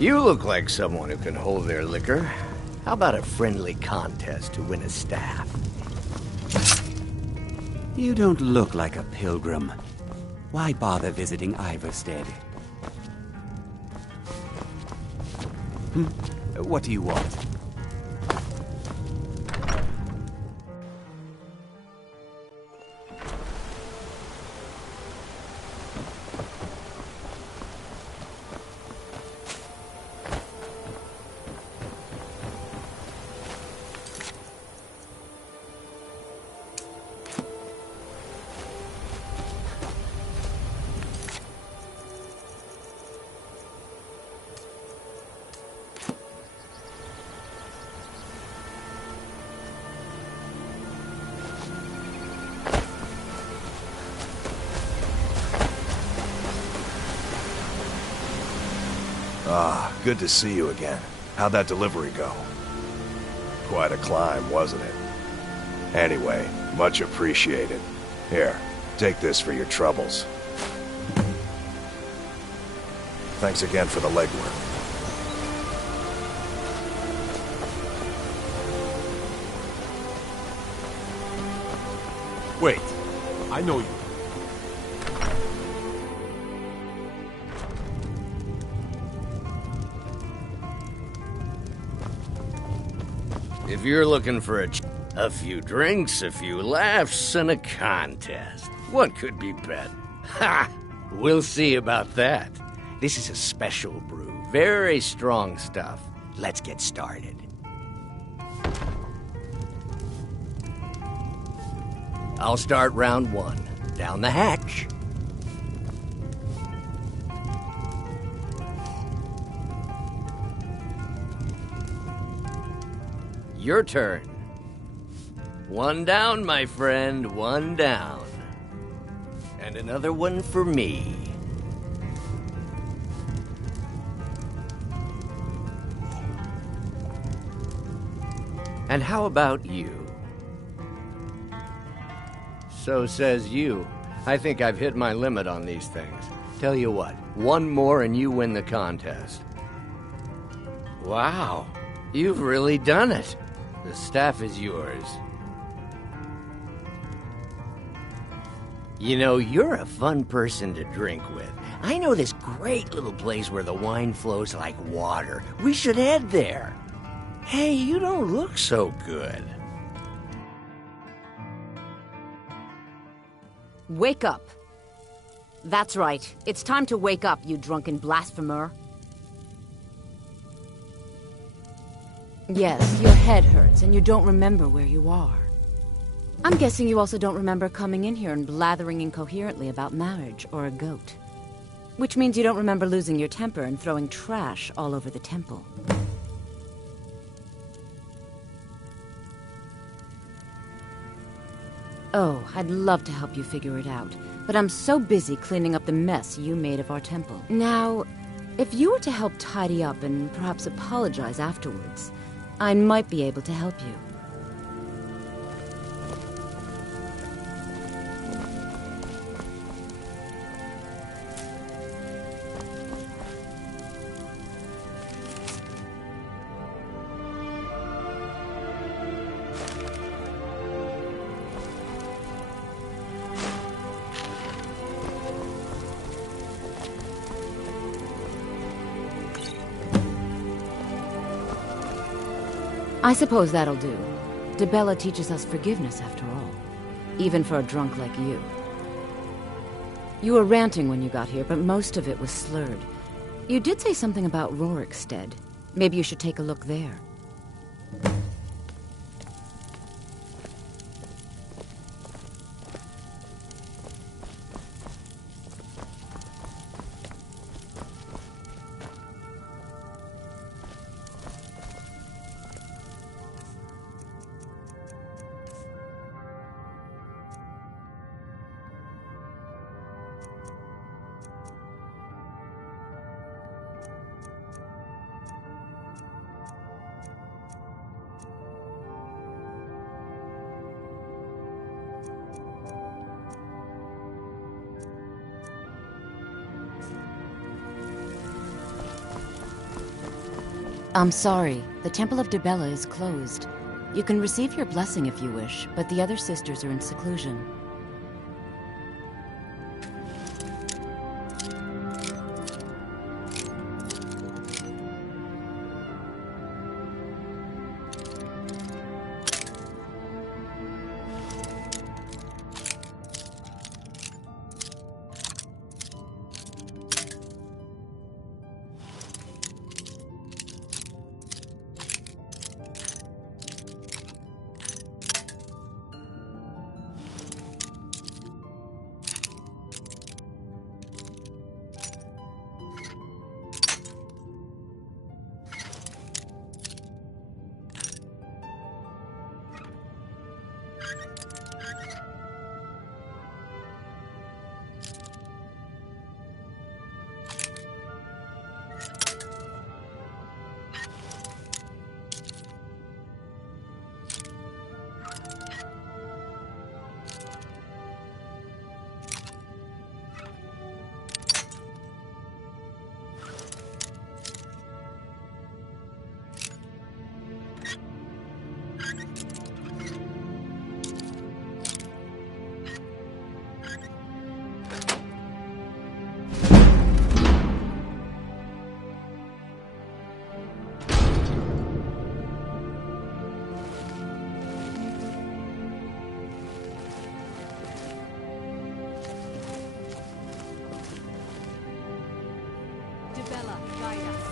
You look like someone who can hold their liquor. How about a friendly contest to win a staff? You don't look like a pilgrim. Why bother visiting Iverstead? What do you want? Ah, good to see you again. How'd that delivery go? Quite a climb, wasn't it? Anyway, much appreciated. Here, take this for your troubles. Thanks again for the legwork. Wait, I know you. If you're looking for a few drinks, a few laughs, and a contest, what could be better? Ha! We'll see about that. This is a special brew. Very strong stuff. Let's get started. I'll start round one. Down the hatch. Your turn. One down, my friend, one down. And another one for me. And how about you? So says you. I think I've hit my limit on these things. Tell you what, one more and you win the contest. Wow, you've really done it. The staff is yours. You know, you're a fun person to drink with. I know this great little place where the wine flows like water. We should head there. Hey, you don't look so good. Wake up. That's right. It's time to wake up, you drunken blasphemer. Yes, your head hurts and you don't remember where you are. I'm guessing you also don't remember coming in here and blathering incoherently about marriage or a goat. Which means you don't remember losing your temper and throwing trash all over the temple. Oh, I'd love to help you figure it out, but I'm so busy cleaning up the mess you made of our temple. Now, if you were to help tidy up and perhaps apologize afterwards, I might be able to help you. I suppose that'll do. DeBella teaches us forgiveness, after all. Even for a drunk like you. You were ranting when you got here, but most of it was slurred. You did say something about Rorikstead. Maybe you should take a look there. I'm sorry. The Temple of DeBella is closed. You can receive your blessing if you wish, but the other sisters are in seclusion. Dibella, guide us.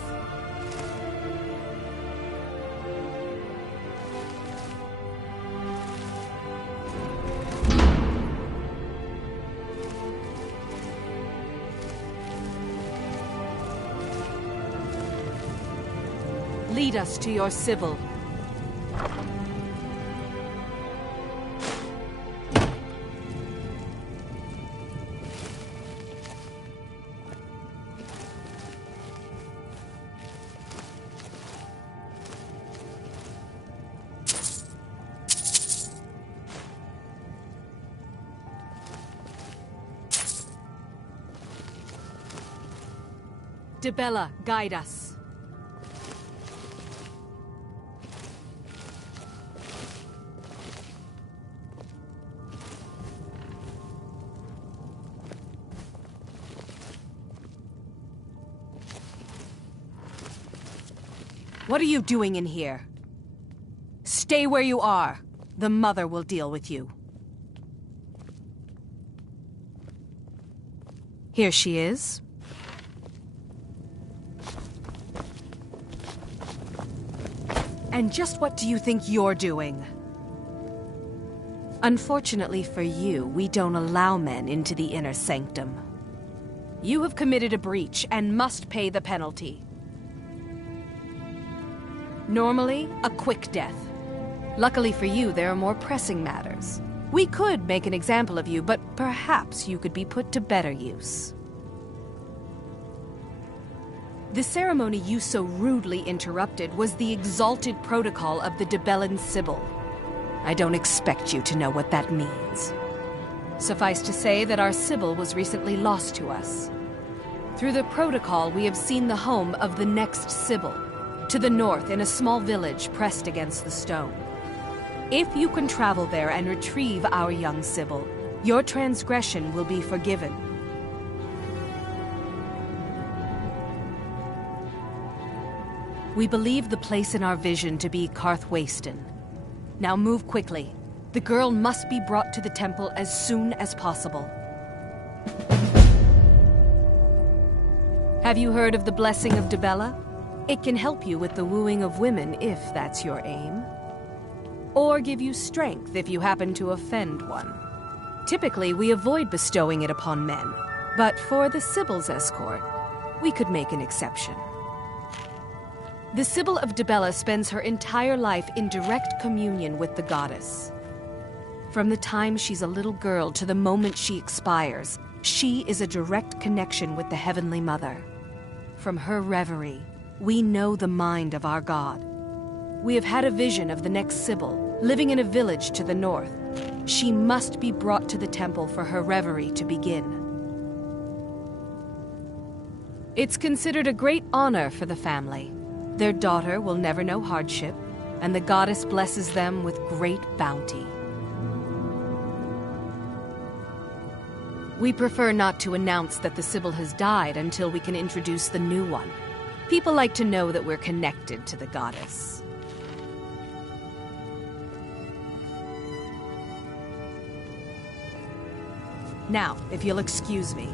Lead us to your Sibyl. Dibella, guide us. What are you doing in here? Stay where you are. The Mother will deal with you. Here she is. And just what do you think you're doing? Unfortunately for you, we don't allow men into the inner sanctum. You have committed a breach and must pay the penalty. Normally, a quick death. Luckily for you, there are more pressing matters. We could make an example of you, but perhaps you could be put to better use. The ceremony you so rudely interrupted was the exalted protocol of the Dibellan Sibyl. I don't expect you to know what that means. Suffice to say that our Sibyl was recently lost to us. Through the protocol, we have seen the home of the next Sibyl, to the north in a small village pressed against the stone. If you can travel there and retrieve our young Sibyl, your transgression will be forgiven. We believe the place in our vision to be Karthwasten. Now move quickly. The girl must be brought to the temple as soon as possible. Have you heard of the blessing of Dibella? It can help you with the wooing of women if that's your aim. Or give you strength if you happen to offend one. Typically, we avoid bestowing it upon men, but for the Sibyl's escort, we could make an exception. The Sibyl of Dibella spends her entire life in direct communion with the goddess. From the time she's a little girl to the moment she expires, she is a direct connection with the Heavenly Mother. From her reverie, we know the mind of our God. We have had a vision of the next Sibyl, living in a village to the north. She must be brought to the temple for her reverie to begin. It's considered a great honor for the family. Their daughter will never know hardship, and the goddess blesses them with great bounty. We prefer not to announce that the Sibyl has died until we can introduce the new one. People like to know that we're connected to the goddess. Now, if you'll excuse me.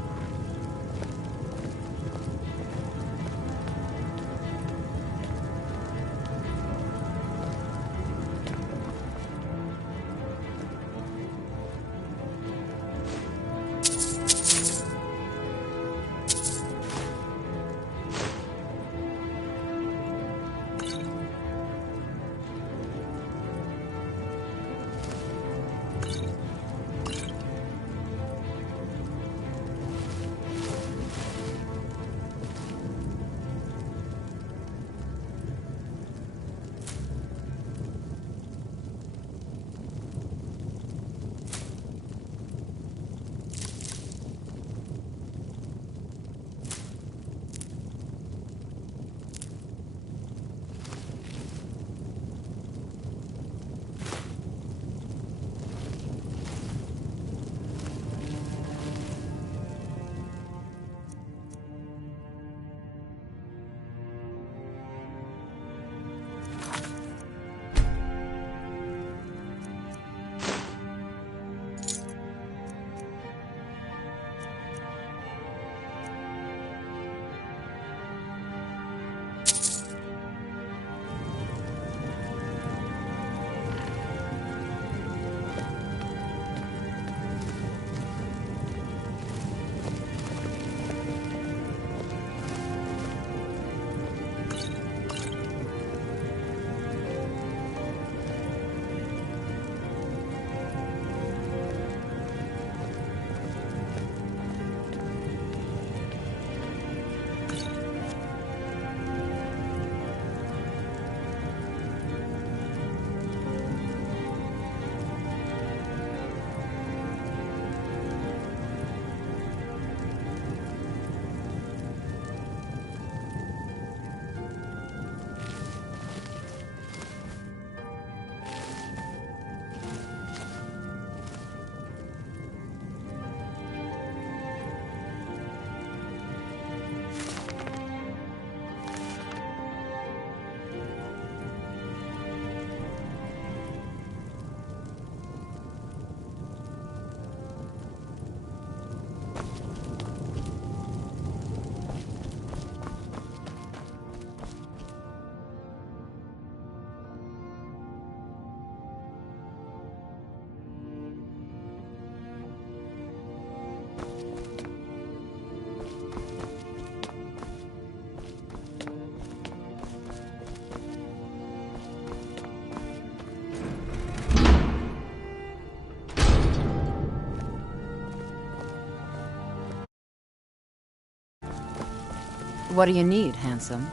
What do you need, handsome?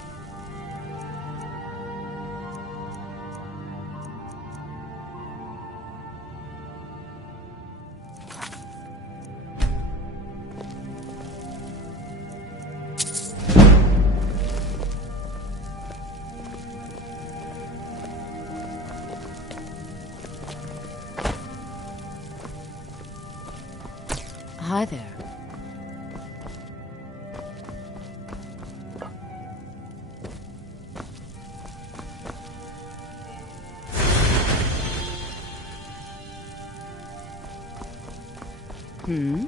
Hi there. Hmm?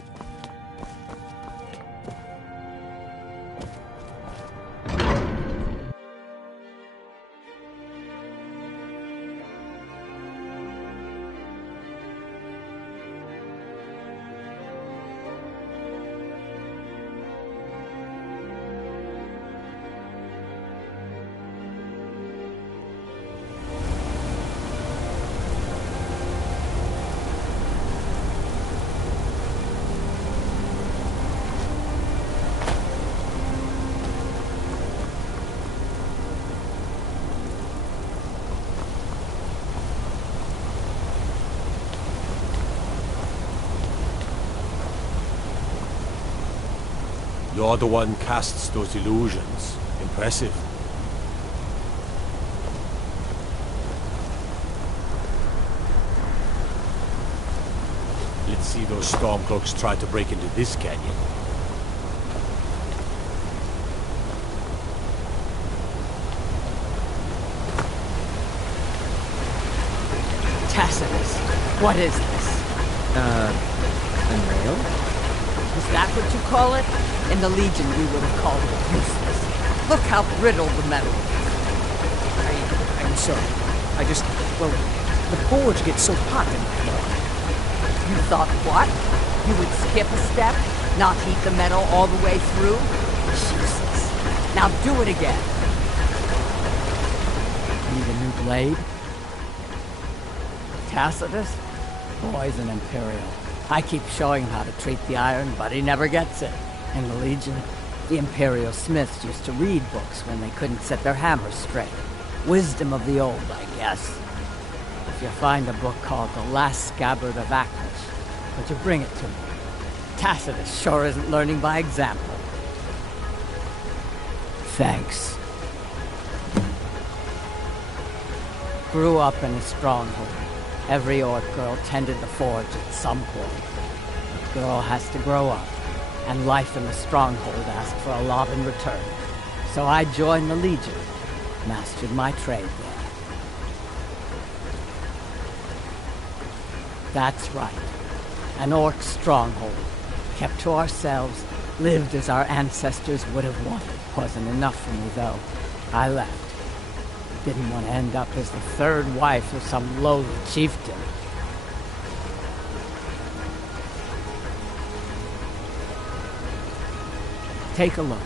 You're the one casts those illusions. Impressive. Let's see those Stormcloaks try to break into this canyon. Tacitus, what is this? A nail? Is that what you call it? In the Legion, we would have called it useless. Look how brittle the metal is. I'm sorry. Well, the forge gets so hot in here. You thought what? You would skip a step? Not heat the metal all the way through? Useless. Now do it again. Need a new blade? Tacitus? Boy's an Imperial. I keep showing him how to treat the iron, but he never gets it. In the Legion, the Imperial smiths used to read books when they couldn't set their hammers straight. Wisdom of the old, I guess. If you find a book called The Last Scabbard of Aklish, would you bring it to me? Tacitus sure isn't learning by example. Thanks. Grew up in a stronghold. Every orc girl tended the forge at some point. A girl has to grow up, and life in the stronghold asked for a lot in return. So I joined the Legion, mastered my trade there. That's right. An orc stronghold. Kept to ourselves, lived as our ancestors would have wanted. Wasn't enough for me, though. I left. Didn't want to end up as the third wife of some lowly chieftain. Take a look.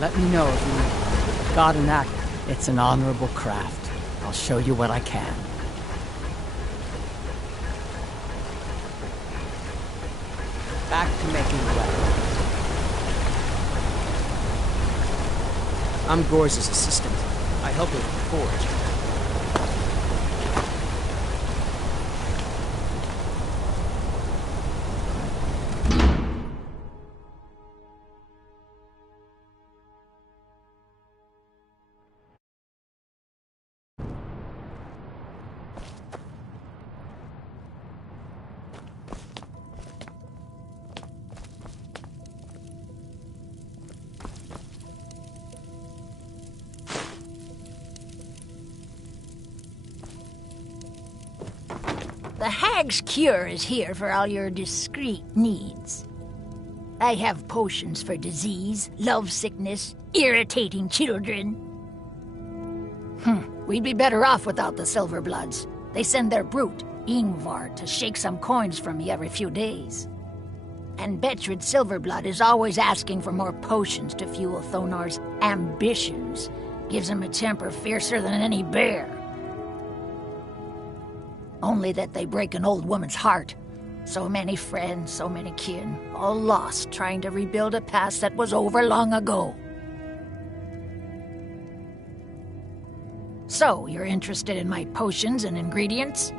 Let me know if you need. Got an act. It's an honorable craft. I'll show you what I can. Back to making weapons. I'm Gore's assistant. I help her with the forge. The Hag's Cure is here for all your discreet needs. I have potions for disease, love sickness, irritating children. We'd be better off without the Silverbloods. They send their brute, Ingvar, to shake some coins from me every few days. And Betrid Silverblood is always asking for more potions to fuel Thonar's ambitions. Gives him a temper fiercer than any bear. Only that they break an old woman's heart. So many friends, so many kin, all lost trying to rebuild a past that was over long ago. So, you're interested in my potions and ingredients?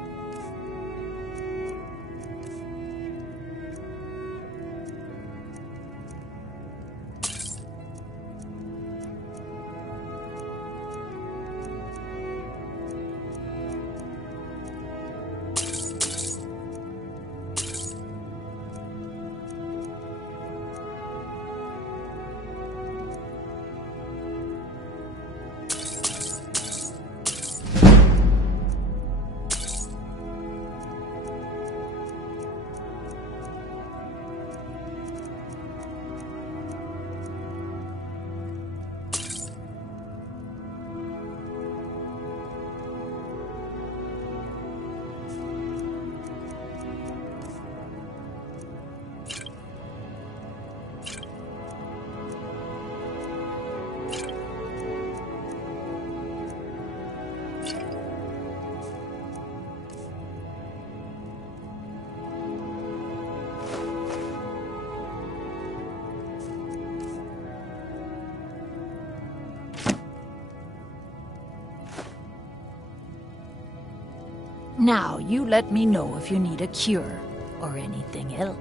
Now, you let me know if you need a cure or anything else.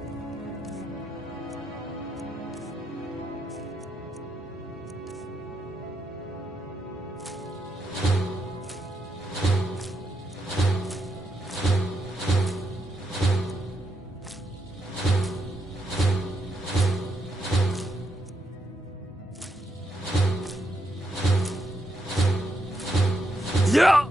Yeah!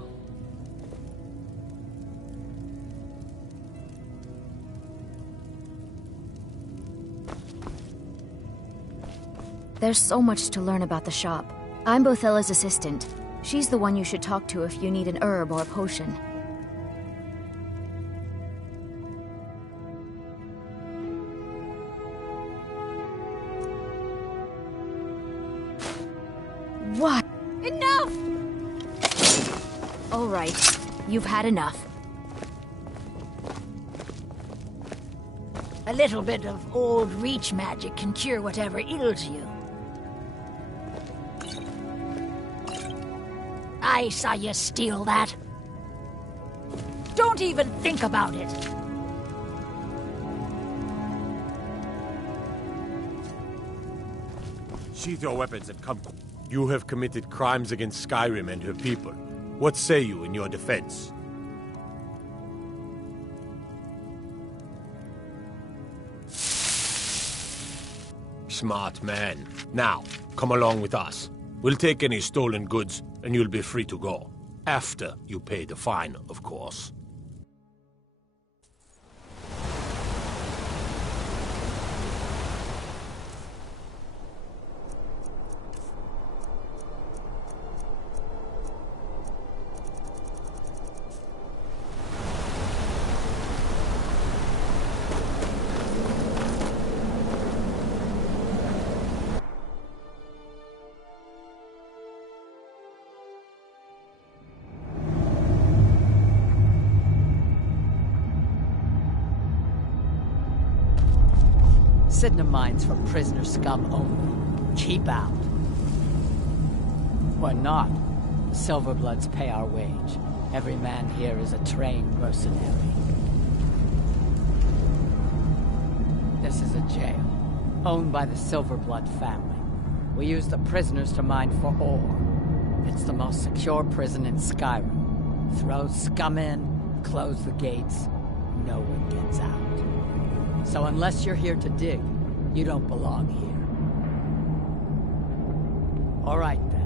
There's so much to learn about the shop. I'm Bothella's assistant. She's the one you should talk to if you need an herb or a potion. What? Enough! All right. You've had enough. A little bit of old reach magic can cure whatever ails you. I saw you steal that. Don't even think about it. Sheath your weapons and come. You have committed crimes against Skyrim and her people. What say you in your defense? Smart man. Now, come along with us. We'll take any stolen goods, and you'll be free to go. After you pay the fine, of course. Sitting in mines for prisoner scum only. Keep out. Or not. The Silverbloods pay our wage. Every man here is a trained mercenary. This is a jail, owned by the Silverblood family. We use the prisoners to mine for ore. It's the most secure prison in Skyrim. Throw scum in, close the gates, no one gets out. So unless you're here to dig, you don't belong here. All right, then.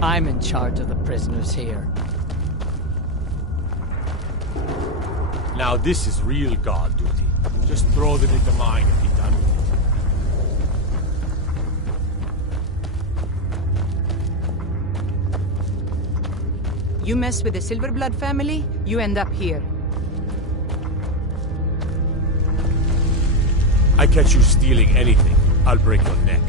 I'm in charge of the prisoners here. Now this is real guard duty. Just throw them into mine and be done with it. You mess with the Silverblood family, you end up here. I catch you stealing anything, I'll break your neck.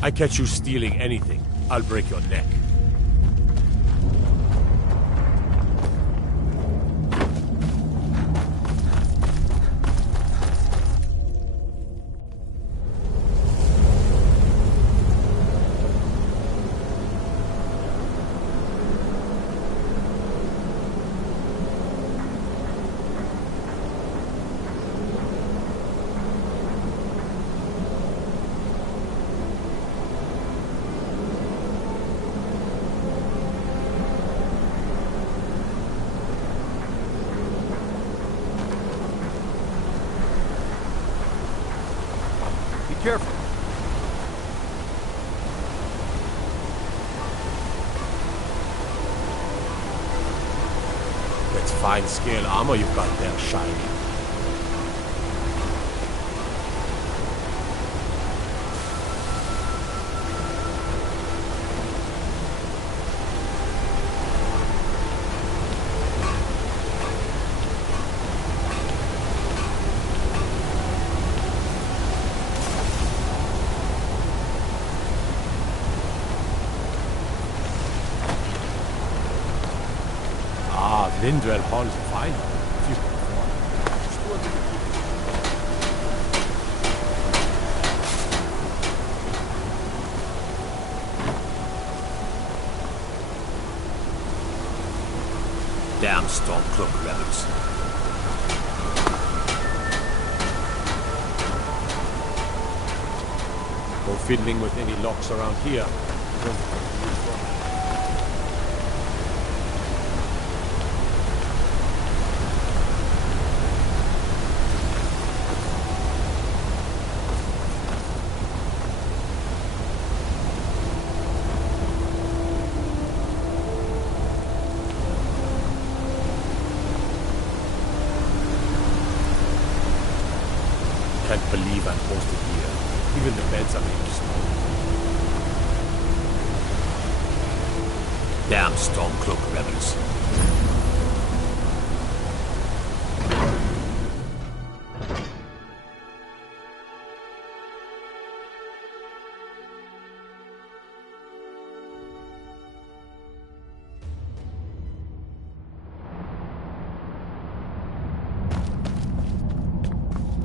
I catch you stealing anything, I'll break your neck. Careful. That's fine scale armor you've got there, shiny. Lindwell Hall is fine. Damn Stormcloak rebels. Go fiddling with any locks around here. Can't believe I'm posted here. Even the beds are made of stone. Damn Stormcloak rebels.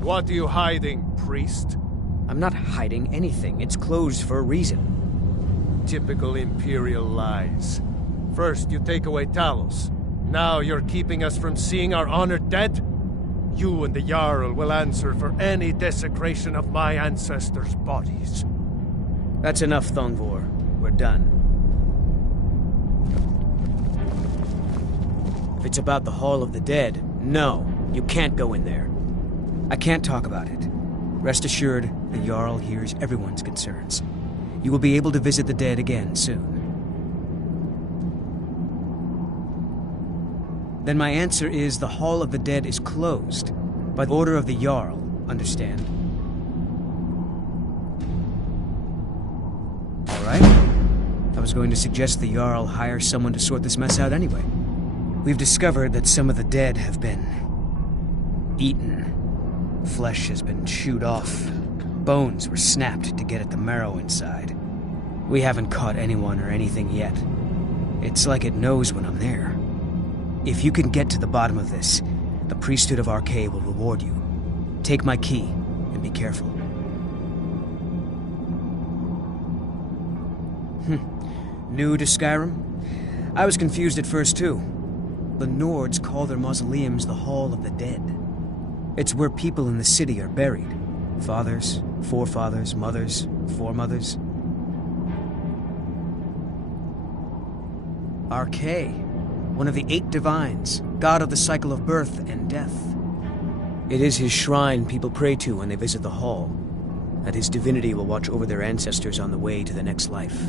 What are you hiding, priest? I'm not hiding anything. It's closed for a reason. Typical Imperial lies. First, you take away Talos. Now you're keeping us from seeing our honored dead? You and the Jarl will answer for any desecration of my ancestors' bodies. That's enough, Thongvor. We're done. If it's about the Hall of the Dead, no, you can't go in there. I can't talk about it. Rest assured, the Jarl hears everyone's concerns. You will be able to visit the dead again soon. Then my answer is the Hall of the Dead is closed. By the order of the Jarl, understand? Alright. I was going to suggest the Jarl hire someone to sort this mess out anyway. We've discovered that some of the dead have been eaten. Flesh has been chewed off. Bones were snapped to get at the marrow inside. We haven't caught anyone or anything yet. It's like it knows when I'm there. If you can get to the bottom of this, the priesthood of Arcade will reward you. Take my key, and be careful. New to Skyrim? I was confused at first, too. The Nords call their mausoleums the Hall of the Dead. It's where people in the city are buried. Fathers, forefathers, mothers, foremothers. Arcade, one of the 8 divines, god of the cycle of birth and death. It is his shrine people pray to when they visit the hall, and his divinity will watch over their ancestors on the way to the next life.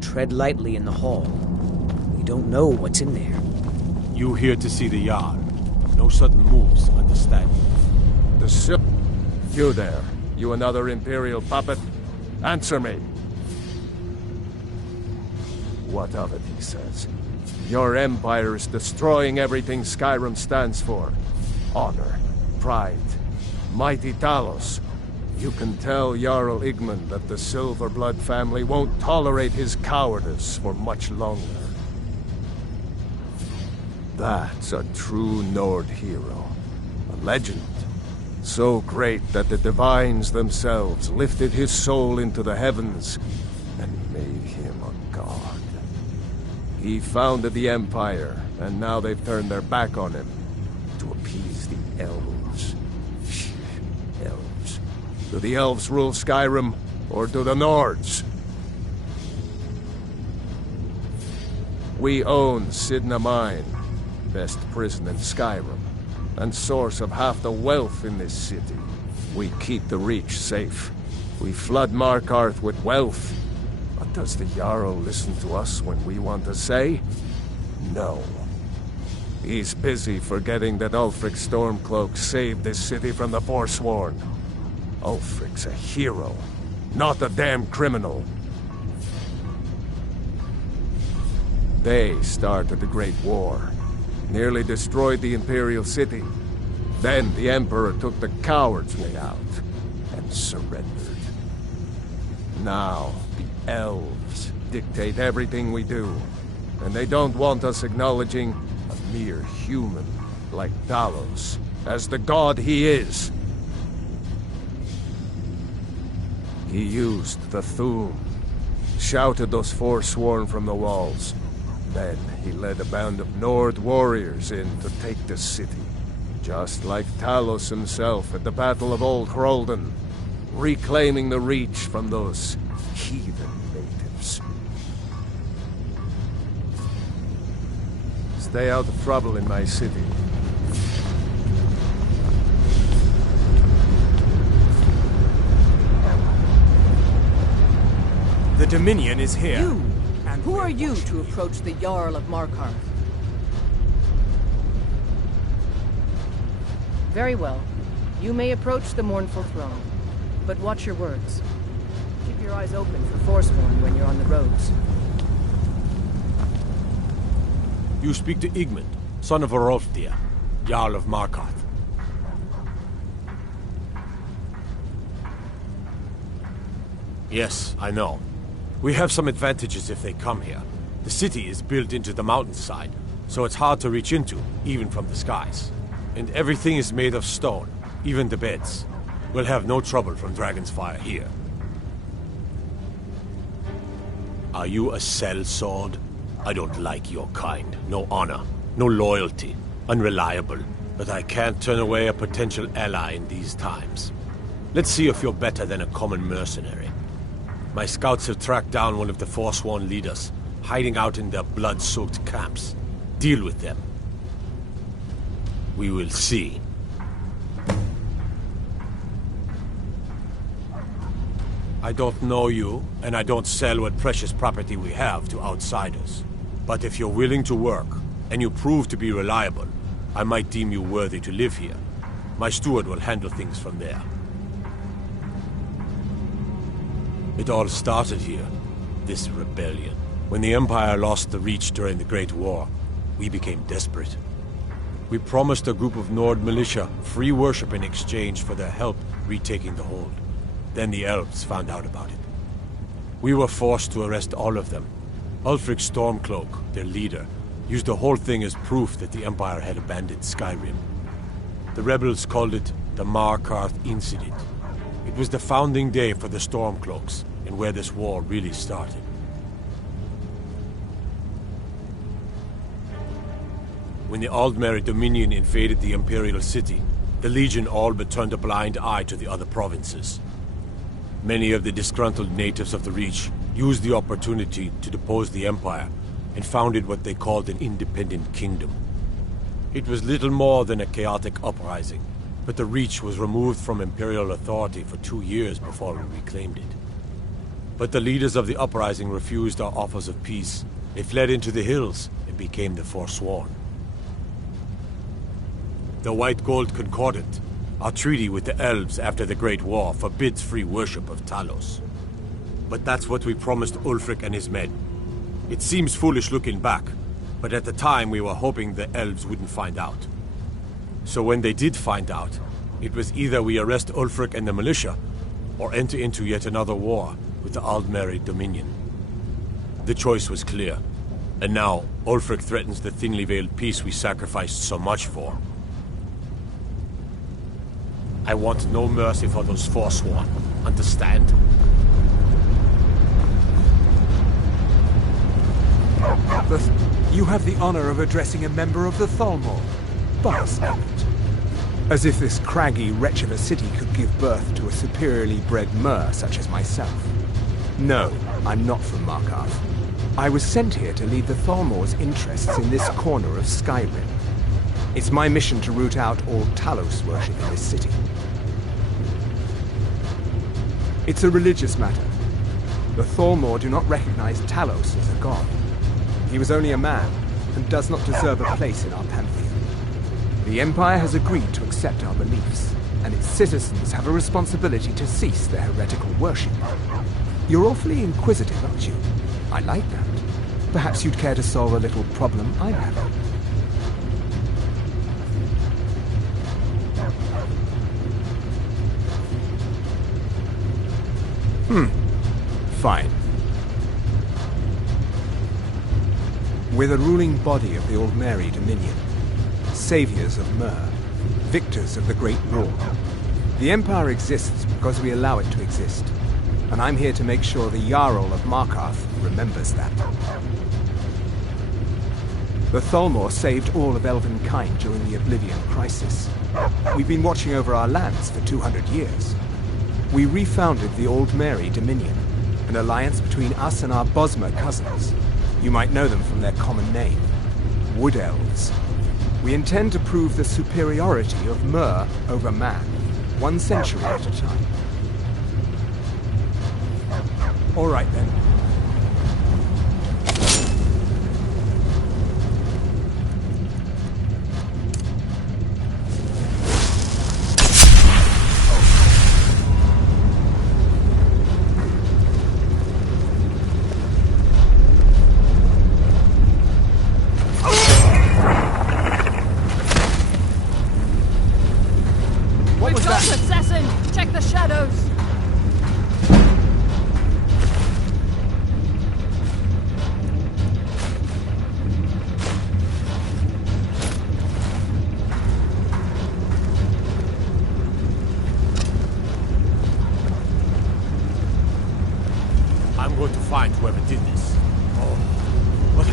Tread lightly in the hall. You don't know what's in there. You here to see the Jarl. No sudden moves, understand? You there. You another Imperial puppet? Answer me. What of it, he says. Your empire is destroying everything Skyrim stands for. Honor, pride, mighty Talos. You can tell Jarl Igmund that the Silverblood family won't tolerate his cowardice for much longer. That's a true Nord hero. A legend. So great that the divines themselves lifted his soul into the heavens and made him a god. He founded the Empire, and now they've turned their back on him to appease the elves. Elves. Do the elves rule Skyrim, or do the Nords? We own Sidna Mine, best prison in Skyrim, and source of half the wealth in this city. We keep the Reach safe. We flood Markarth with wealth. But does the Jarl listen to us when we want to say? No. He's busy forgetting that Ulfric Stormcloak saved this city from the Forsworn. Ulfric's a hero, not a damn criminal. They started the Great War, nearly destroyed the Imperial city. Then the Emperor took the coward's way out and surrendered. Now, the elves dictate everything we do, and they don't want us acknowledging a mere human like Talos as the god he is. He used the Thu'um, shouted those Forsworn from the walls. Then he led a band of Nord warriors in to take the city, just like Talos himself at the Battle of Old Hroldan, reclaiming the Reach from those heathen natives. Stay out of trouble in my city. Dominion is here. You! And who are you to approach the Jarl of Markarth? Very well. You may approach the mournful throne, but watch your words. Keep your eyes open for Forsworn when you're on the roads. You speak to Igmund, son of Orolfdir, Jarl of Markarth. Yes, I know. We have some advantages if they come here. The city is built into the mountainside, so it's hard to reach into, even from the skies. And everything is made of stone, even the beds. We'll have no trouble from Dragon's Fire here. Are you a sellsword? I don't like your kind. No honor, no loyalty, unreliable. But I can't turn away a potential ally in these times. Let's see if you're better than a common mercenary. My scouts have tracked down one of the Forsworn leaders, hiding out in their blood-soaked camps. Deal with them. We will see. I don't know you, and I don't sell what precious property we have to outsiders. But if you're willing to work, and you prove to be reliable, I might deem you worthy to live here. My steward will handle things from there. It all started here, this rebellion. When the Empire lost the Reach during the Great War, we became desperate. We promised a group of Nord militia free worship in exchange for their help retaking the hold. Then the elves found out about it. We were forced to arrest all of them. Ulfric Stormcloak, their leader, used the whole thing as proof that the Empire had abandoned Skyrim. The rebels called it the Markarth Incident. It was the founding day for the Stormcloaks, and where this war really started. When the Aldmeri Dominion invaded the Imperial City, the Legion all but turned a blind eye to the other provinces. Many of the disgruntled natives of the Reach used the opportunity to depose the Empire and founded what they called an independent kingdom. It was little more than a chaotic uprising, but the Reach was removed from Imperial authority for 2 years before we reclaimed it. But the leaders of the uprising refused our offers of peace. They fled into the hills and became the Forsworn. The White Gold Concordat, our treaty with the elves after the Great War, forbids free worship of Talos. But that's what we promised Ulfric and his men. It seems foolish looking back, but at the time we were hoping the elves wouldn't find out. So when they did find out, it was either we arrest Ulfric and the militia, or enter into yet another war with the Aldmeri Dominion. The choice was clear, and now Ulfric threatens the thinly veiled peace we sacrificed so much for. I want no mercy for those Forsworn. Understand? You have the honor of addressing a member of the Thalmor. Bastard. As if this craggy wretch of a city could give birth to a superiorly bred mer such as myself. No, I'm not from Markarth. I was sent here to lead the Thalmor's interests in this corner of Skyrim. It's my mission to root out all Talos worship in this city. It's a religious matter. The Thalmor do not recognize Talos as a god. He was only a man, and does not deserve a place in our pantheon. The Empire has agreed to accept our beliefs, and its citizens have a responsibility to cease their heretical worship. You're awfully inquisitive, aren't you? I like that. Perhaps you'd care to solve a little problem I'm having. Fine. We're the ruling body of the Aldmeri Dominion, saviors of Mer, victors of the Great War. The Empire exists because we allow it to exist, and I'm here to make sure the Jarl of Markarth remembers that. The Thalmor saved all of Elvenkind during the Oblivion Crisis. We've been watching over our lands for 200 years. We refounded the Aldmeri Dominion, an alliance between us and our Bosmer cousins. You might know them from their common name, Wood Elves. We intend to prove the superiority of Mer over man, 1 century at a time. All right then.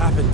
happened?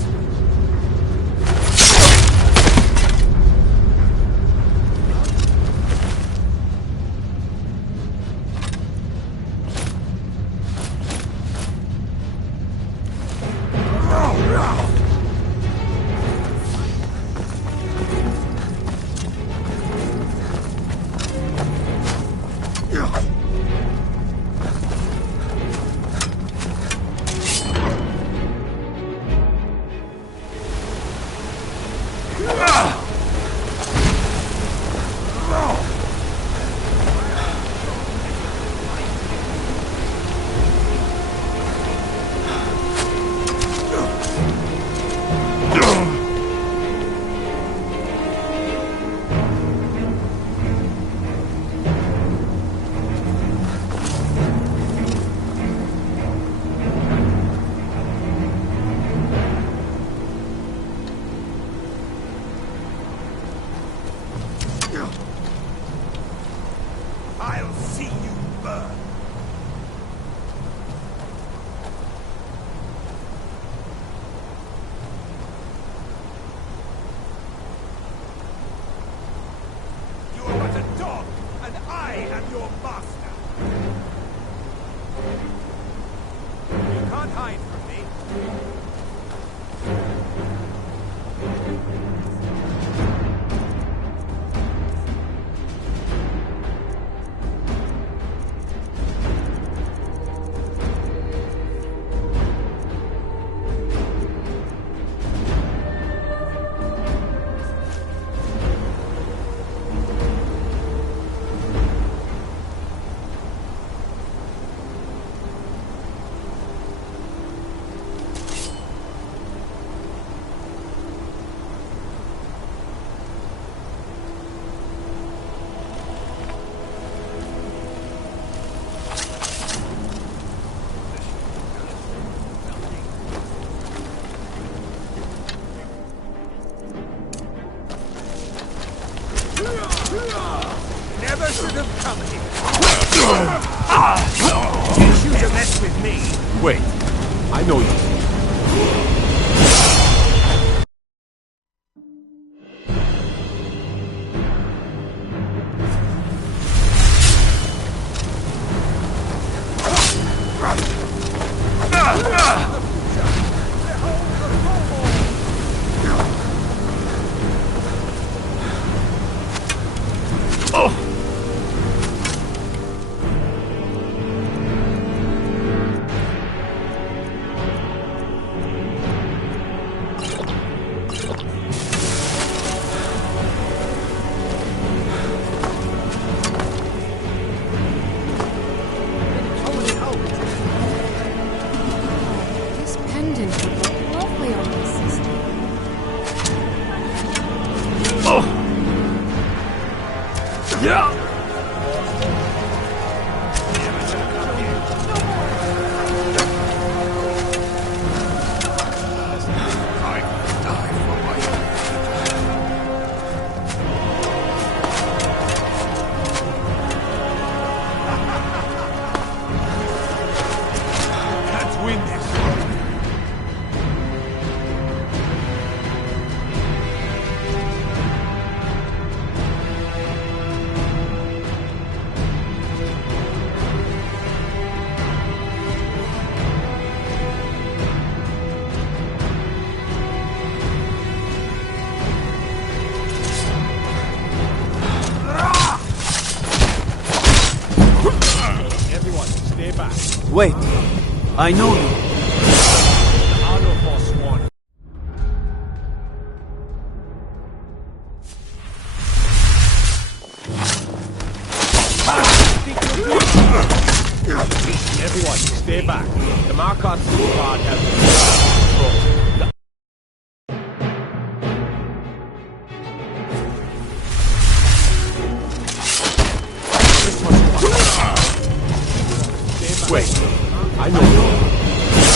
I'll see you burn. You are but a dog, and I am your master. You can't hide from me. Never should have come here. Did you to mess with me? Wait, I know you. Wait, I know you. Everyone, stay back. The Markot squad has control. Wait, I know you.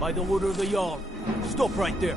By the order of the Jarl. Stop right there.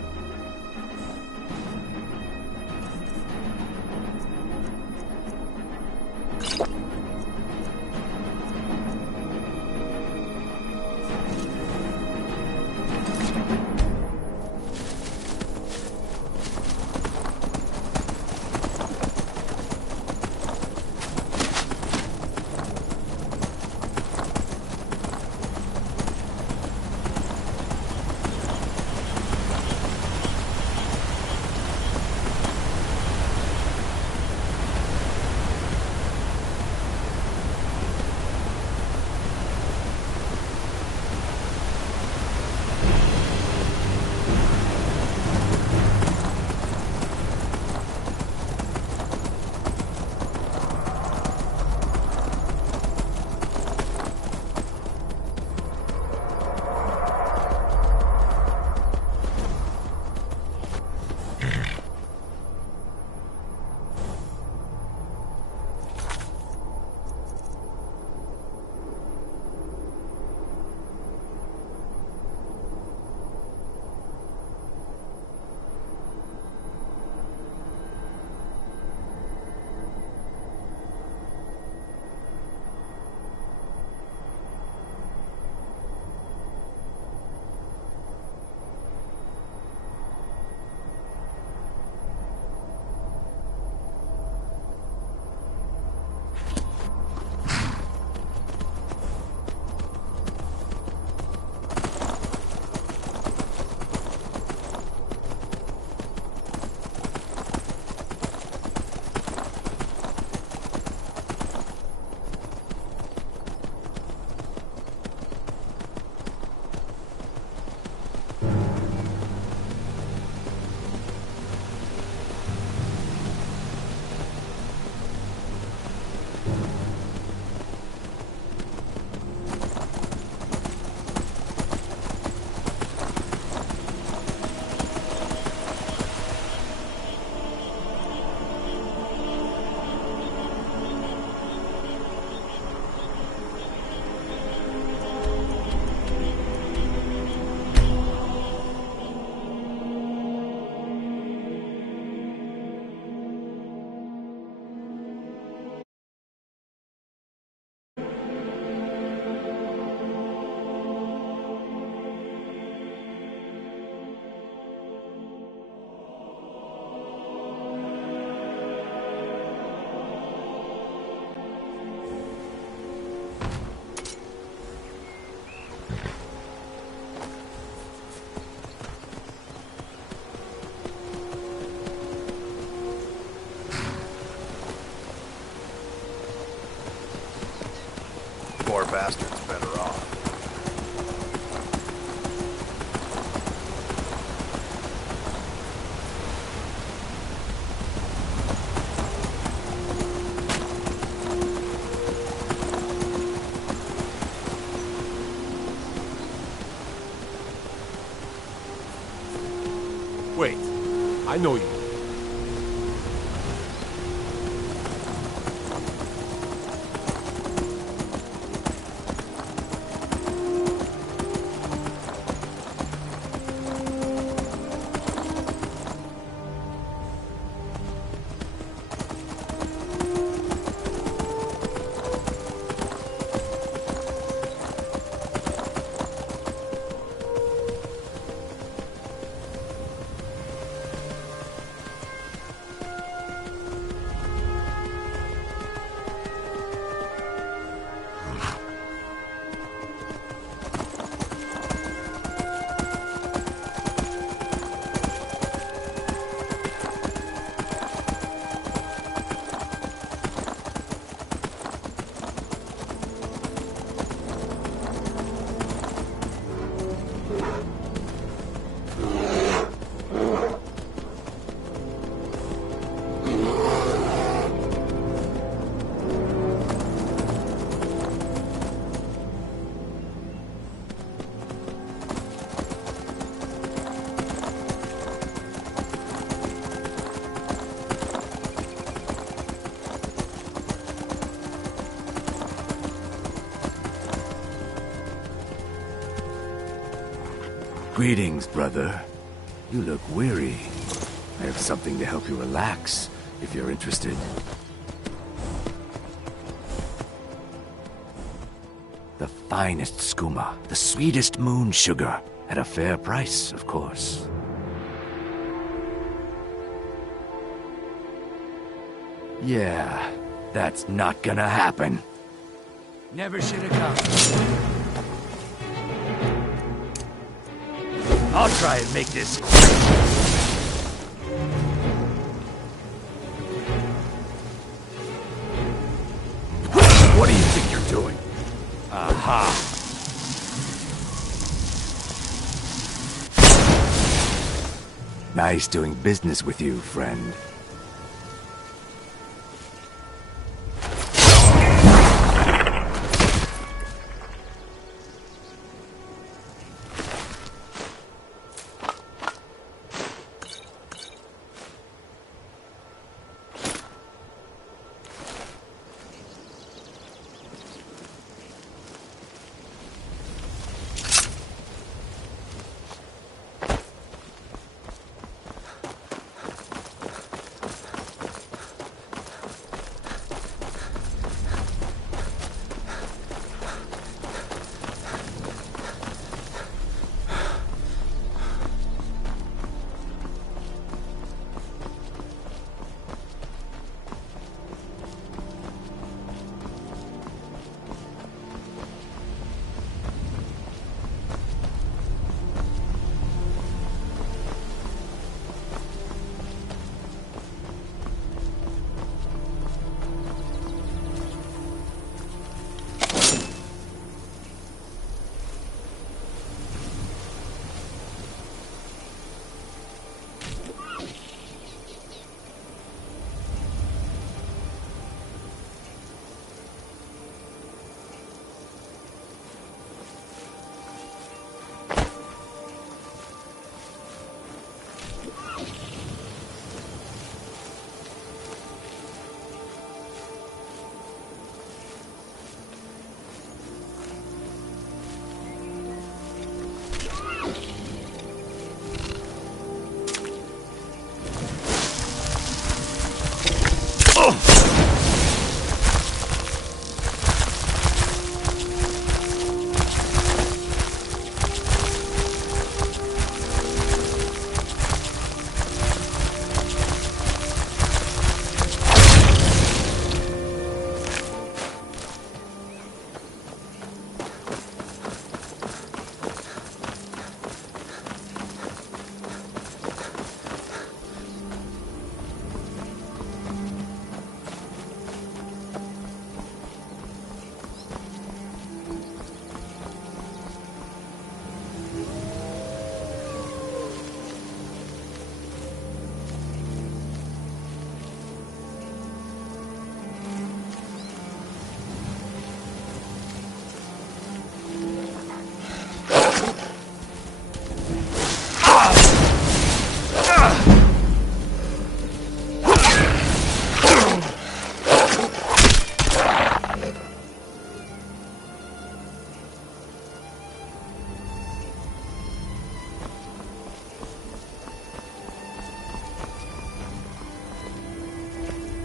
Poor bastard's better off. Wait, I know you. Greetings, brother. You look weary. I have something to help you relax, if you're interested. The finest skooma, the sweetest moon sugar, at a fair price, of course. Yeah, that's not gonna happen. Never should have come. I'll try and make this quick. What do you think you're doing? Aha! Nice doing business with you, friend.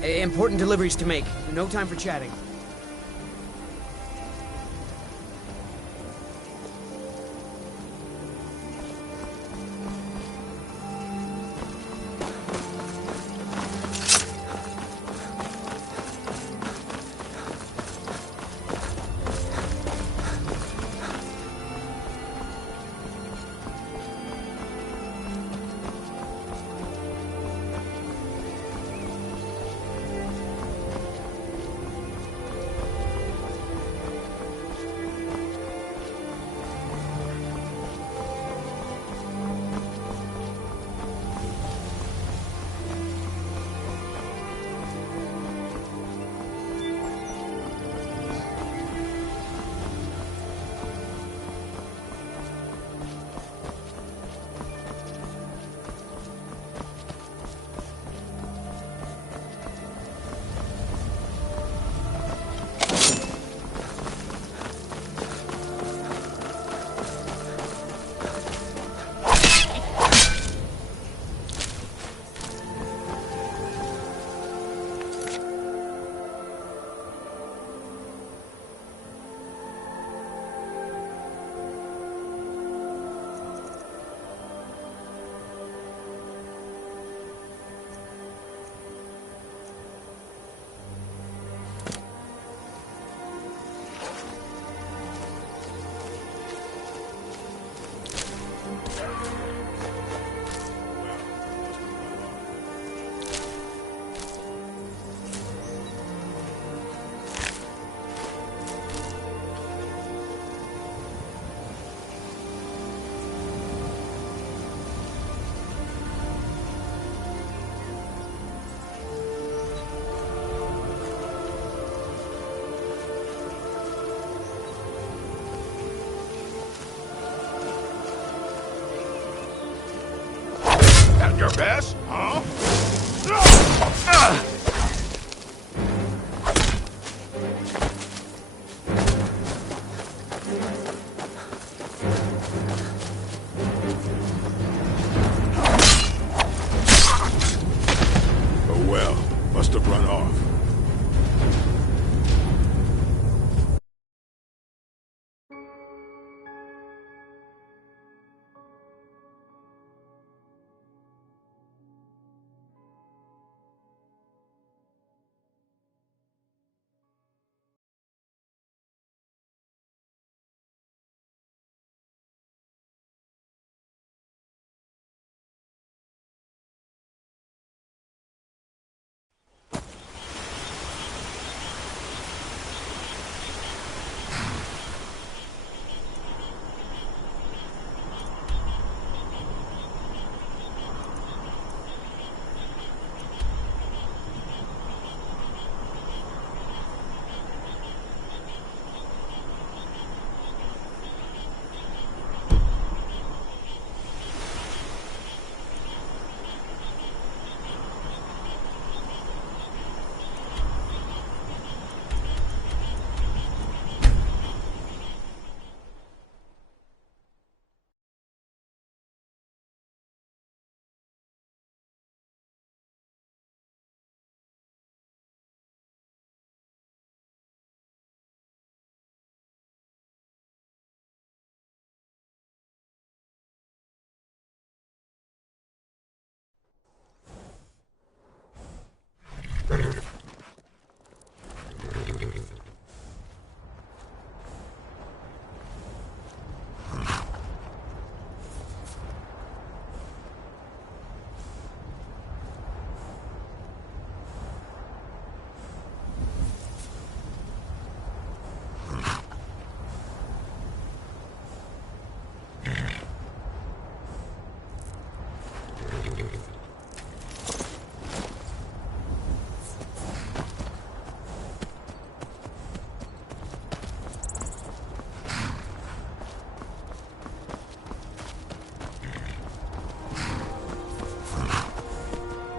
Important deliveries to make. No time for chatting. want your best, huh? Oh well, must have run off.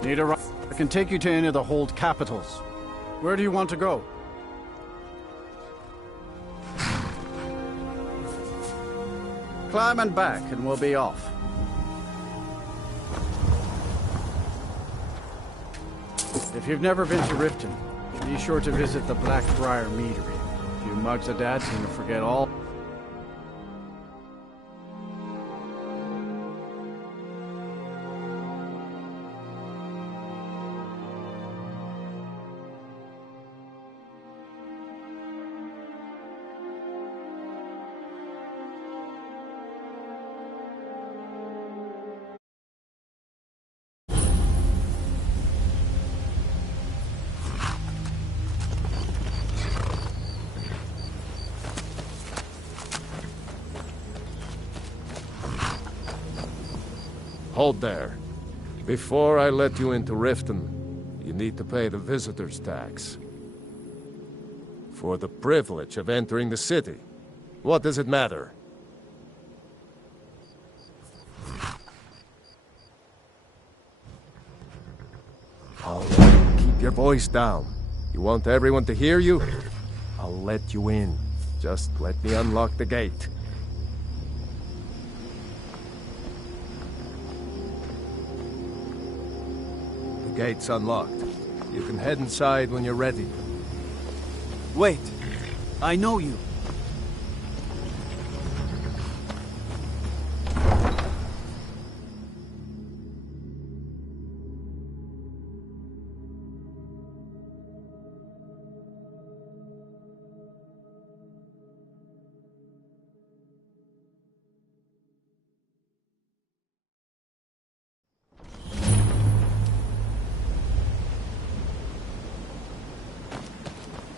Need a ride? I can take you to any of the hold capitals. Where do you want to go? Climb and back, and we'll be off. If you've never been to Riften, be sure to visit the Blackbriar Meadery. You mugs of dad seem to forget all. Hold there. Before I let you into Riften, you need to pay the visitor's tax. For the privilege of entering the city. What does it matter? All right, keep your voice down. You want everyone to hear you? I'll let you in. Just let me unlock the gate. The gate's unlocked. You can head inside when you're ready. Wait. I know you.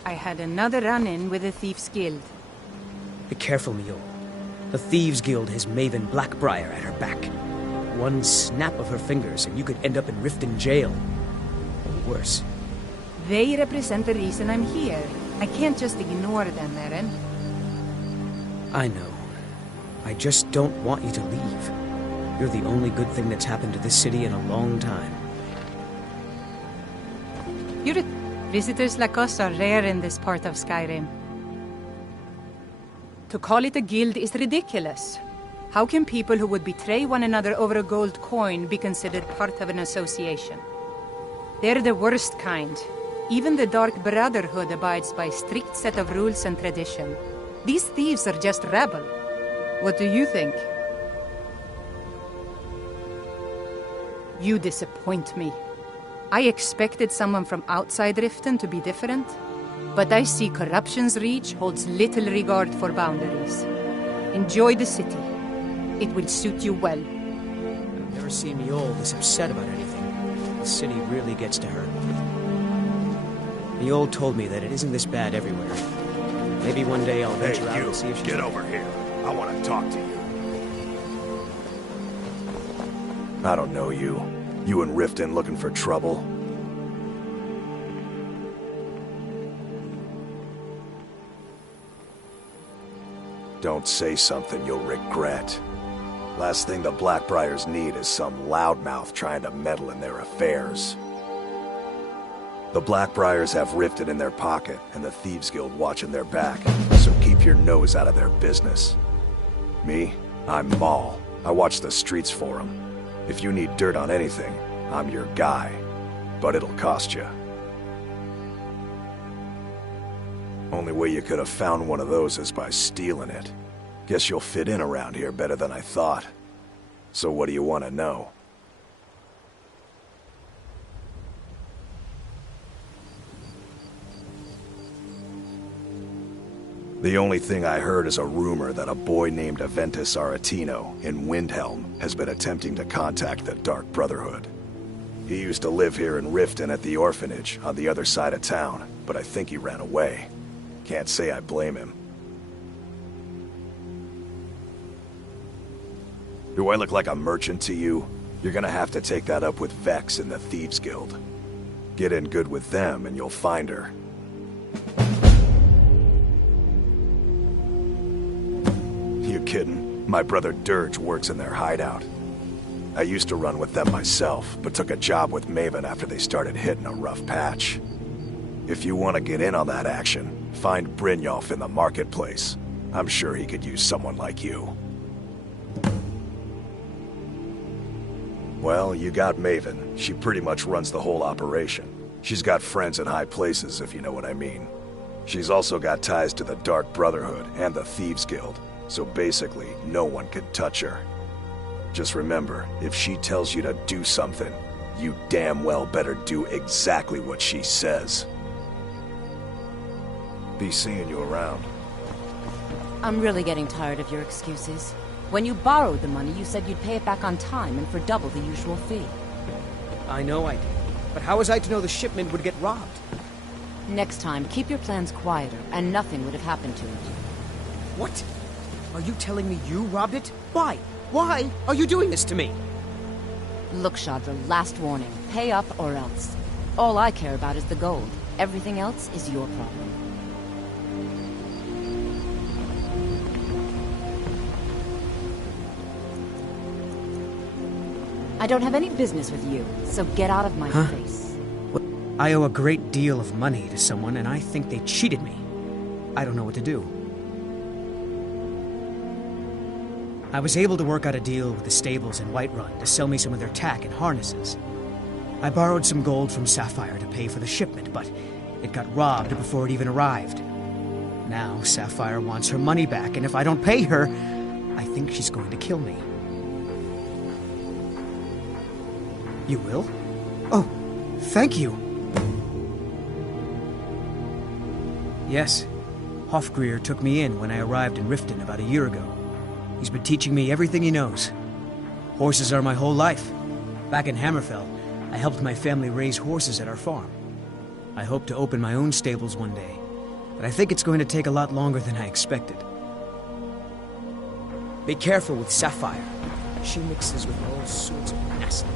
I had another run-in with the Thieves' Guild. Be careful, Mio. The Thieves' Guild has Maven Blackbriar at her back. One snap of her fingers and you could end up in Riften jail. Or worse. They represent the reason I'm here. I can't just ignore them, Eren. I know. I just don't want you to leave. You're the only good thing that's happened to this city in a long time. Visitors like us are rare in this part of Skyrim. To call it a guild is ridiculous. How can people who would betray one another over a gold coin be considered part of an association? They're the worst kind. Even the Dark Brotherhood abides by a strict set of rules and tradition. These thieves are just rabble. What do you think? You disappoint me. I expected someone from outside Riften to be different, but I see corruption's reach holds little regard for boundaries. Enjoy the city. It will suit you well. I've never seen Mjol this upset about anything. The city really gets to her. Mjol told me that it isn't this bad everywhere. Maybe one day I'll venture out and see if she... Get over here. I want to talk to you. I don't know you. You in Riften looking for trouble? Don't say something you'll regret. Last thing the Blackbriars need is some loudmouth trying to meddle in their affairs. The Blackbriars have Riften in their pocket, and the Thieves Guild watching their back, so keep your nose out of their business. Me? I'm Maul. I watch the streets for them. If you need dirt on anything, I'm your guy. But it'll cost you. Only way you could have found one of those is by stealing it. Guess you'll fit in around here better than I thought. So what do you want to know? The only thing I heard is a rumor that a boy named Aventus Aretino in Windhelm has been attempting to contact the Dark Brotherhood. He used to live here in Riften at the orphanage on the other side of town, but I think he ran away. Can't say I blame him. Do I look like a merchant to you? You're gonna have to take that up with Vex and the Thieves Guild. Get in good with them and you'll find her. You kidding? My brother Dirge works in their hideout. I used to run with them myself, but took a job with Maven after they started hitting a rough patch. If you want to get in on that action, find Brynjolf in the marketplace. I'm sure he could use someone like you. Well, you got Maven. She pretty much runs the whole operation. She's got friends in high places, if you know what I mean. She's also got ties to the Dark Brotherhood and the Thieves Guild, so basically, no one can touch her. Just remember, if she tells you to do something, you damn well better do exactly what she says. Be seeing you around. I'm really getting tired of your excuses. When you borrowed the money, you said you'd pay it back on time and for double the usual fee. I know I did. But how was I to know the shipment would get robbed? Next time, keep your plans quieter, and nothing would have happened to it. What? Are you telling me you robbed it? Why? Why are you doing this to me? Look, Shadra, last warning. Pay up or else. All I care about is the gold. Everything else is your problem. I don't have any business with you, so get out of my face. What? I owe a great deal of money to someone, and I think they cheated me. I don't know what to do. I was able to work out a deal with the stables in Whiterun to sell me some of their tack and harnesses. I borrowed some gold from Sapphire to pay for the shipment, but it got robbed before it even arrived. Now Sapphire wants her money back, and if I don't pay her, I think she's going to kill me. You will? Oh, thank you. Yes, Hofgrir took me in when I arrived in Riften about a year ago. He's been teaching me everything he knows. Horses are my whole life. Back in Hammerfell, I helped my family raise horses at our farm. I hope to open my own stables one day, but I think it's going to take a lot longer than I expected. Be careful with Sapphire. She mixes with all sorts of nasty.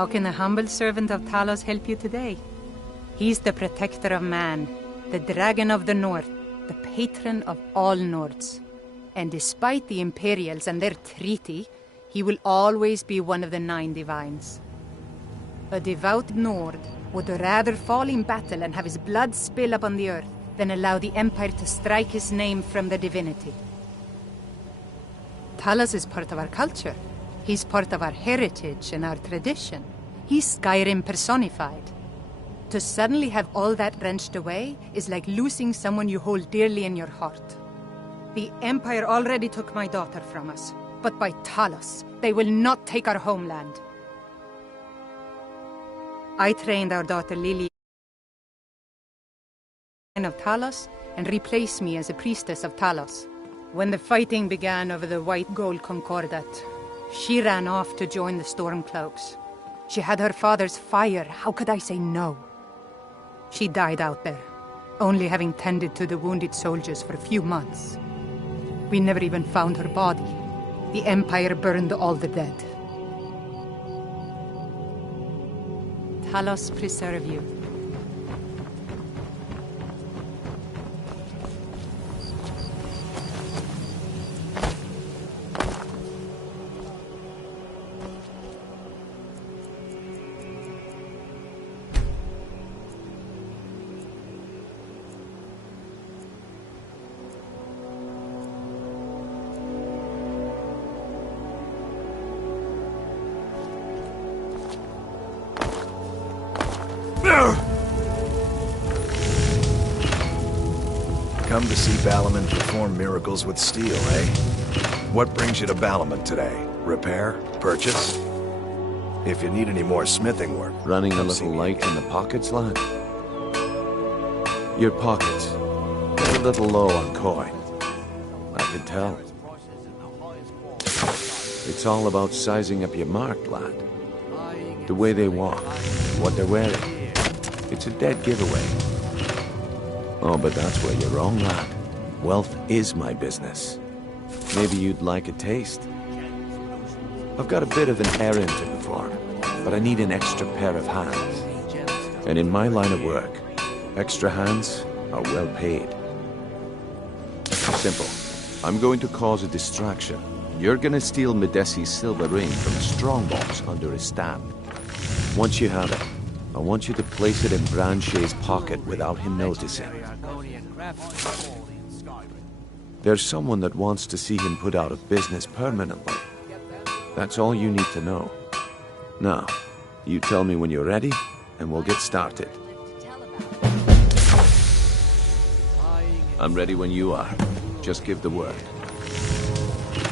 How can a humble servant of Talos help you today? He's the protector of man, the dragon of the north, the patron of all Nords. And despite the Imperials and their treaty, he will always be one of the 9 divines. A devout Nord would rather fall in battle and have his blood spill upon the earth than allow the Empire to strike his name from the divinity. Talos is part of our culture. He's part of our heritage and our tradition. He's Skyrim personified. To suddenly have all that wrenched away is like losing someone you hold dearly in your heart. The Empire already took my daughter from us, but by Talos, they will not take our homeland. I trained our daughter Lily of Talos and replaced me as a priestess of Talos. When the fighting began over the white gold concordat, she ran off to join the Stormcloaks. She had her father's fire. How could I say no? She died out there, only having tended to the wounded soldiers for a few months. We never even found her body. The Empire burned all the dead. Talos preserve you. Come to see Balamon perform miracles with steel, eh? What brings you to Balamon today? Repair? Purchase? If you need any more smithing work... Running a little light in the pockets, lad? Your pockets. They're a little low on coin. I can tell. It's all about sizing up your mark, lad. The way they walk, what they're wearing. It's a dead giveaway. Oh, but that's where you're wrong, lad. Wealth is my business. Maybe you'd like a taste. I've got a bit of an errand to perform, but I need an extra pair of hands. And in my line of work, extra hands are well paid. Simple. I'm going to cause a distraction. You're gonna steal Medesi's silver ring from a strongbox under his stand. Once you have it, I want you to place it in Branche's pocket without him noticing. There's someone that wants to see him put out of business permanently. That's all you need to know. Now, you tell me when you're ready, and we'll get started. I'm ready when you are. Just give the word.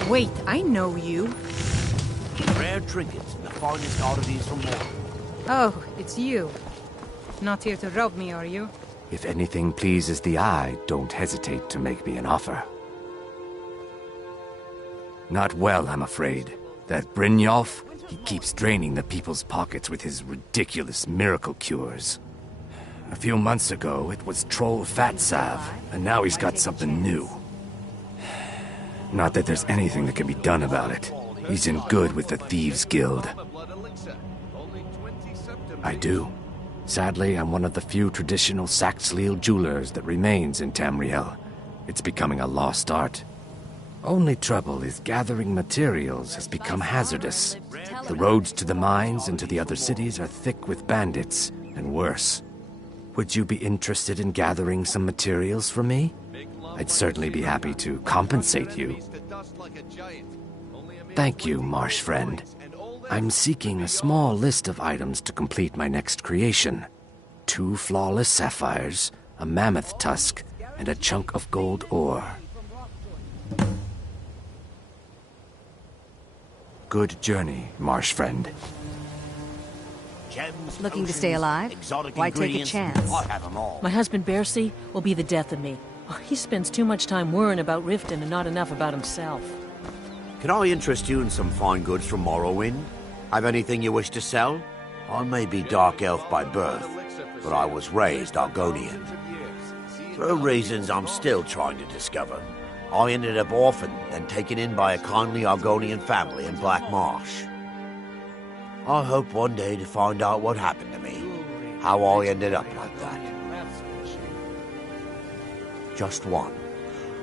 Wait, I know you. Rare trinkets and the finest oddities from war. Oh, it's you. Not here to rob me, are you? If anything pleases the eye, don't hesitate to make me an offer. Not well, I'm afraid. That Brynjolf, he keeps draining the people's pockets with his ridiculous miracle cures. A few months ago, it was Troll Fat Salve, and now he's got something new. Not that there's anything that can be done about it. He's in good with the Thieves' Guild. I do. Sadly, I'm one of the few traditional Saxhleel jewelers that remains in Tamriel. It's becoming a lost art. Only trouble is gathering materials has become hazardous. The roads to the mines and to the other cities are thick with bandits, and worse. Would you be interested in gathering some materials for me? I'd certainly be happy to compensate you. Thank you, marsh friend. I'm seeking a small list of items to complete my next creation. 2 flawless sapphires, a mammoth tusk, and a chunk of gold ore. Good journey, marsh friend. Looking to stay alive? Why take a chance? My husband Bercy will be the death of me. He spends too much time worrying about Riften and not enough about himself. Can I interest you in some fine goods from Morrowind? Have anything you wish to sell? I may be Dark Elf by birth, but I was raised Argonian. For reasons I'm still trying to discover, I ended up orphaned and taken in by a kindly Argonian family in Black Marsh. I hope one day to find out what happened to me. How I ended up like that. Just one.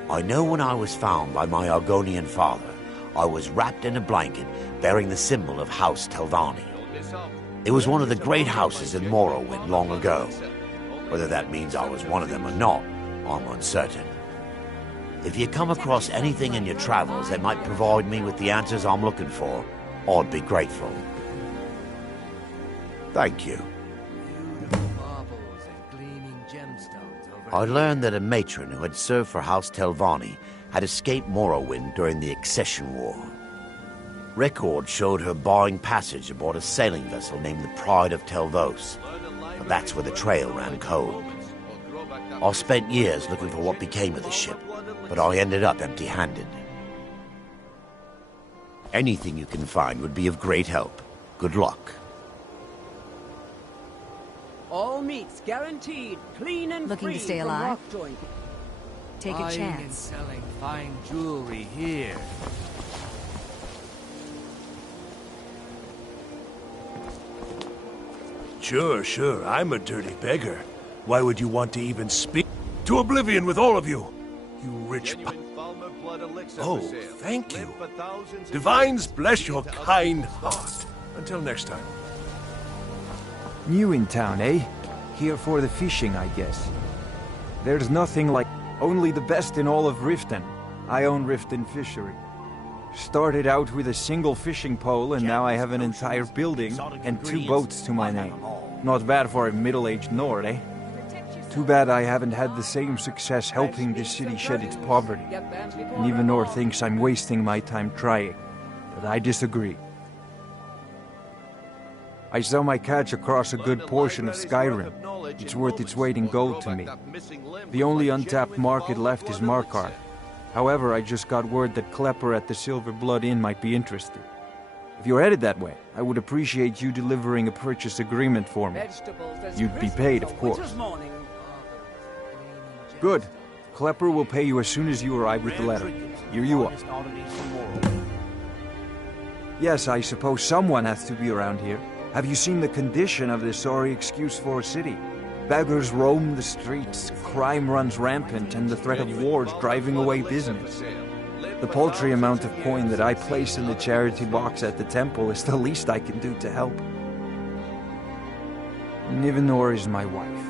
I know when I was found by my Argonian father, I was wrapped in a blanket bearing the symbol of House Telvanni. It was one of the great houses in Morrowind long ago. Whether that means I was one of them or not, I'm uncertain. If you come across anything in your travels that might provide me with the answers I'm looking for, I'd be grateful. Thank you. I learned that a matron who had served for House Telvanni had escaped Morrowind during the Accession War. Records showed her barring passage aboard a sailing vessel named the Pride of Telvos, but that's where the trail ran cold. I spent years looking for what became of the ship, but I ended up empty-handed. Anything you can find would be of great help. Good luck. All meats guaranteed, clean and Looking free to stay from alive? rock joint. Take a Buying and chance. selling fine jewelry here. Sure, I'm a dirty beggar. Why would you want to even speak? To oblivion with all of you! You rich Oh, thank you. Divines bless your kind heart. Until next time. New in town, eh? Here for the fishing, I guess. There's nothing like... Only the best in all of Riften. I own Riften Fishery. Started out with a single fishing pole, and now I have an entire building and 2 boats to my name. Not bad for a middle-aged Nord, eh? Too bad I haven't had the same success helping this city shed its poverty. And even Nord thinks I'm wasting my time trying. But I disagree. I sell my catch across a good portion of Skyrim. It's worth its weight in gold to me. The only untapped market left is Markarth. However, I just got word that Klepper at the Silver Blood Inn might be interested. If you're headed that way, I would appreciate you delivering a purchase agreement for me. You'd be paid, of course. Good. Klepper will pay you as soon as you arrive with the letter. Here you are. Yes, I suppose someone has to be around here. Have you seen the condition of this sorry excuse for a city? Beggars roam the streets, crime runs rampant, and the threat of war is driving away business. The paltry amount of coin that I place in the charity box at the temple is the least I can do to help. Nivenor is my wife.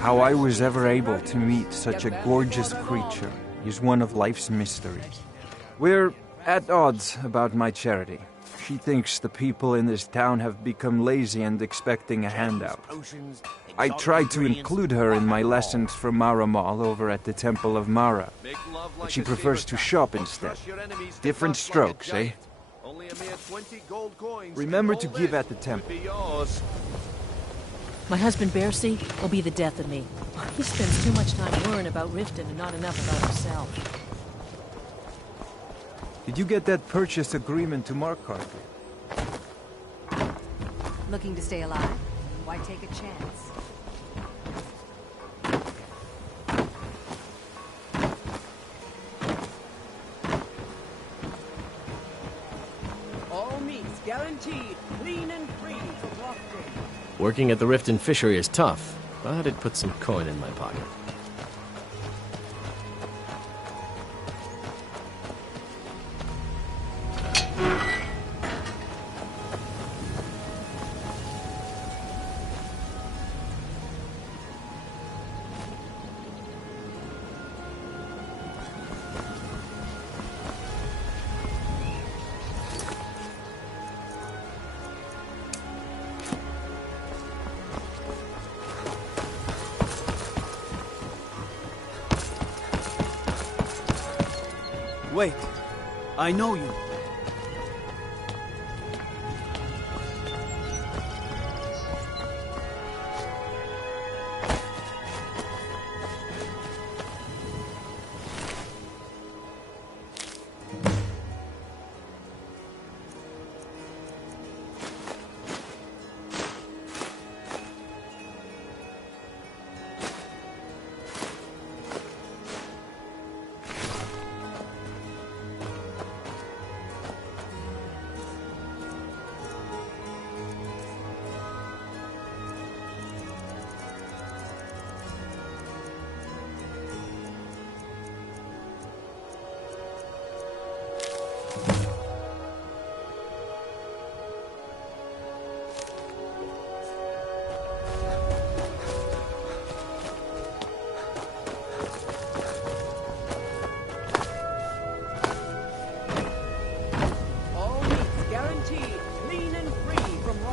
How I was ever able to meet such a gorgeous creature is one of life's mysteries. We're at odds about my charity. She thinks the people in this town have become lazy and expecting a handout. I try to include her in my lessons from Maramal over at the Temple of Mara, but she prefers to shop instead. Different strokes, eh? Remember to give at the temple. My husband Bercy will be the death of me. He spends too much time worrying about Riften and not enough about himself. Did you get that purchase agreement to Markarth? Looking to stay alive? Why take a chance? All meats guaranteed, clean and free from rock joint. Working at the Riften Fishery is tough, but it puts some coin in my pocket. Wait, I know you.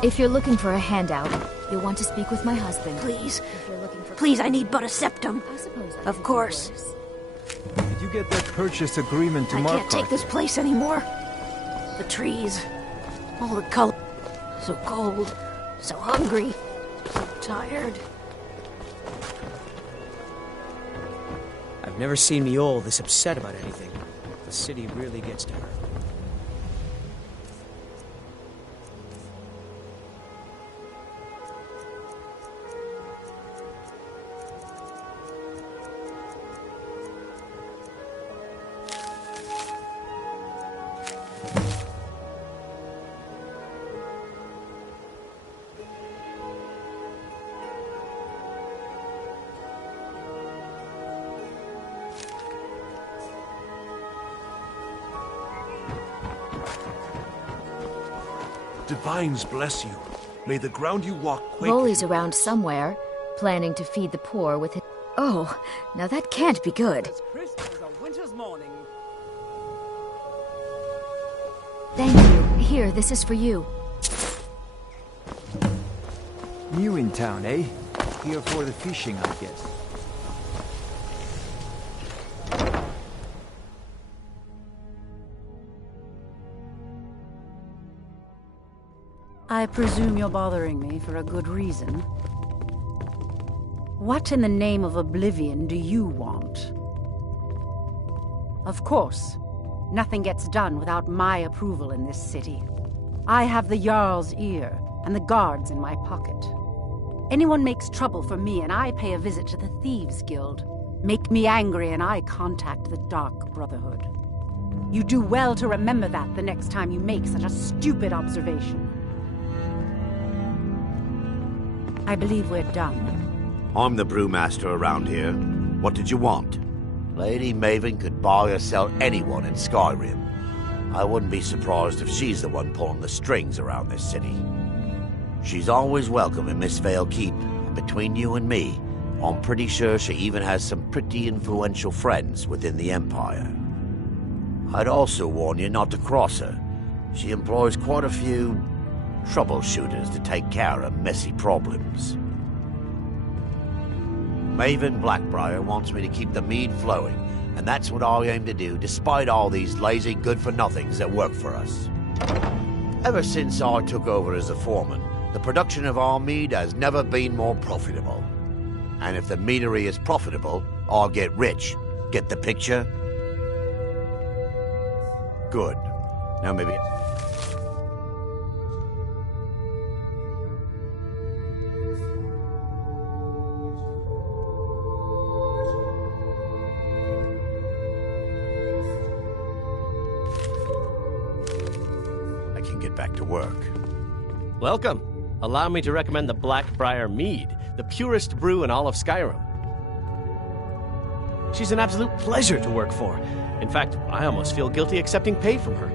If you're looking for a handout, you'll want to speak with my husband. Please. Please, I need but a septum. Of course. Did you get that purchase agreement to I Mark? can't take this place anymore. The trees, all the color. So cold, so hungry, so tired. I've never seen Miol this upset about anything. The city really gets to her. Divines bless you. May the ground you walk quake. Rolly's around somewhere, planning to feed the poor with his... Oh, now that can't be good. Thank you. Here, this is for you. New in town, eh? Here for the fishing, I guess. I presume you're bothering me for a good reason. What in the name of oblivion do you want? Of course, nothing gets done without my approval in this city. I have the Jarl's ear and the guards in my pocket. Anyone makes trouble for me and I pay a visit to the Thieves' Guild. Make me angry and I contact the Dark Brotherhood. You do well to remember that the next time you make such a stupid observation. I believe we're done. I'm the brewmaster around here. What did you want? Lady Maven could buy or sell anyone in Skyrim. I wouldn't be surprised if she's the one pulling the strings around this city. She's always welcome in Mistveil Keep, and between you and me, I'm pretty sure she even has some pretty influential friends within the Empire. I'd also warn you not to cross her. She employs quite a few troubleshooters to take care of messy problems. Maven Blackbriar wants me to keep the mead flowing, and that's what I aim to do despite all these lazy good-for-nothings that work for us. Ever since I took over as a foreman, the production of our mead has never been more profitable. And if the meadery is profitable, I'll get rich. Get the picture? Good. Now maybe... back to work. Welcome. Allow me to recommend the Blackbriar Mead, the purest brew in all of Skyrim. She's an absolute pleasure to work for. In fact, I almost feel guilty accepting pay from her.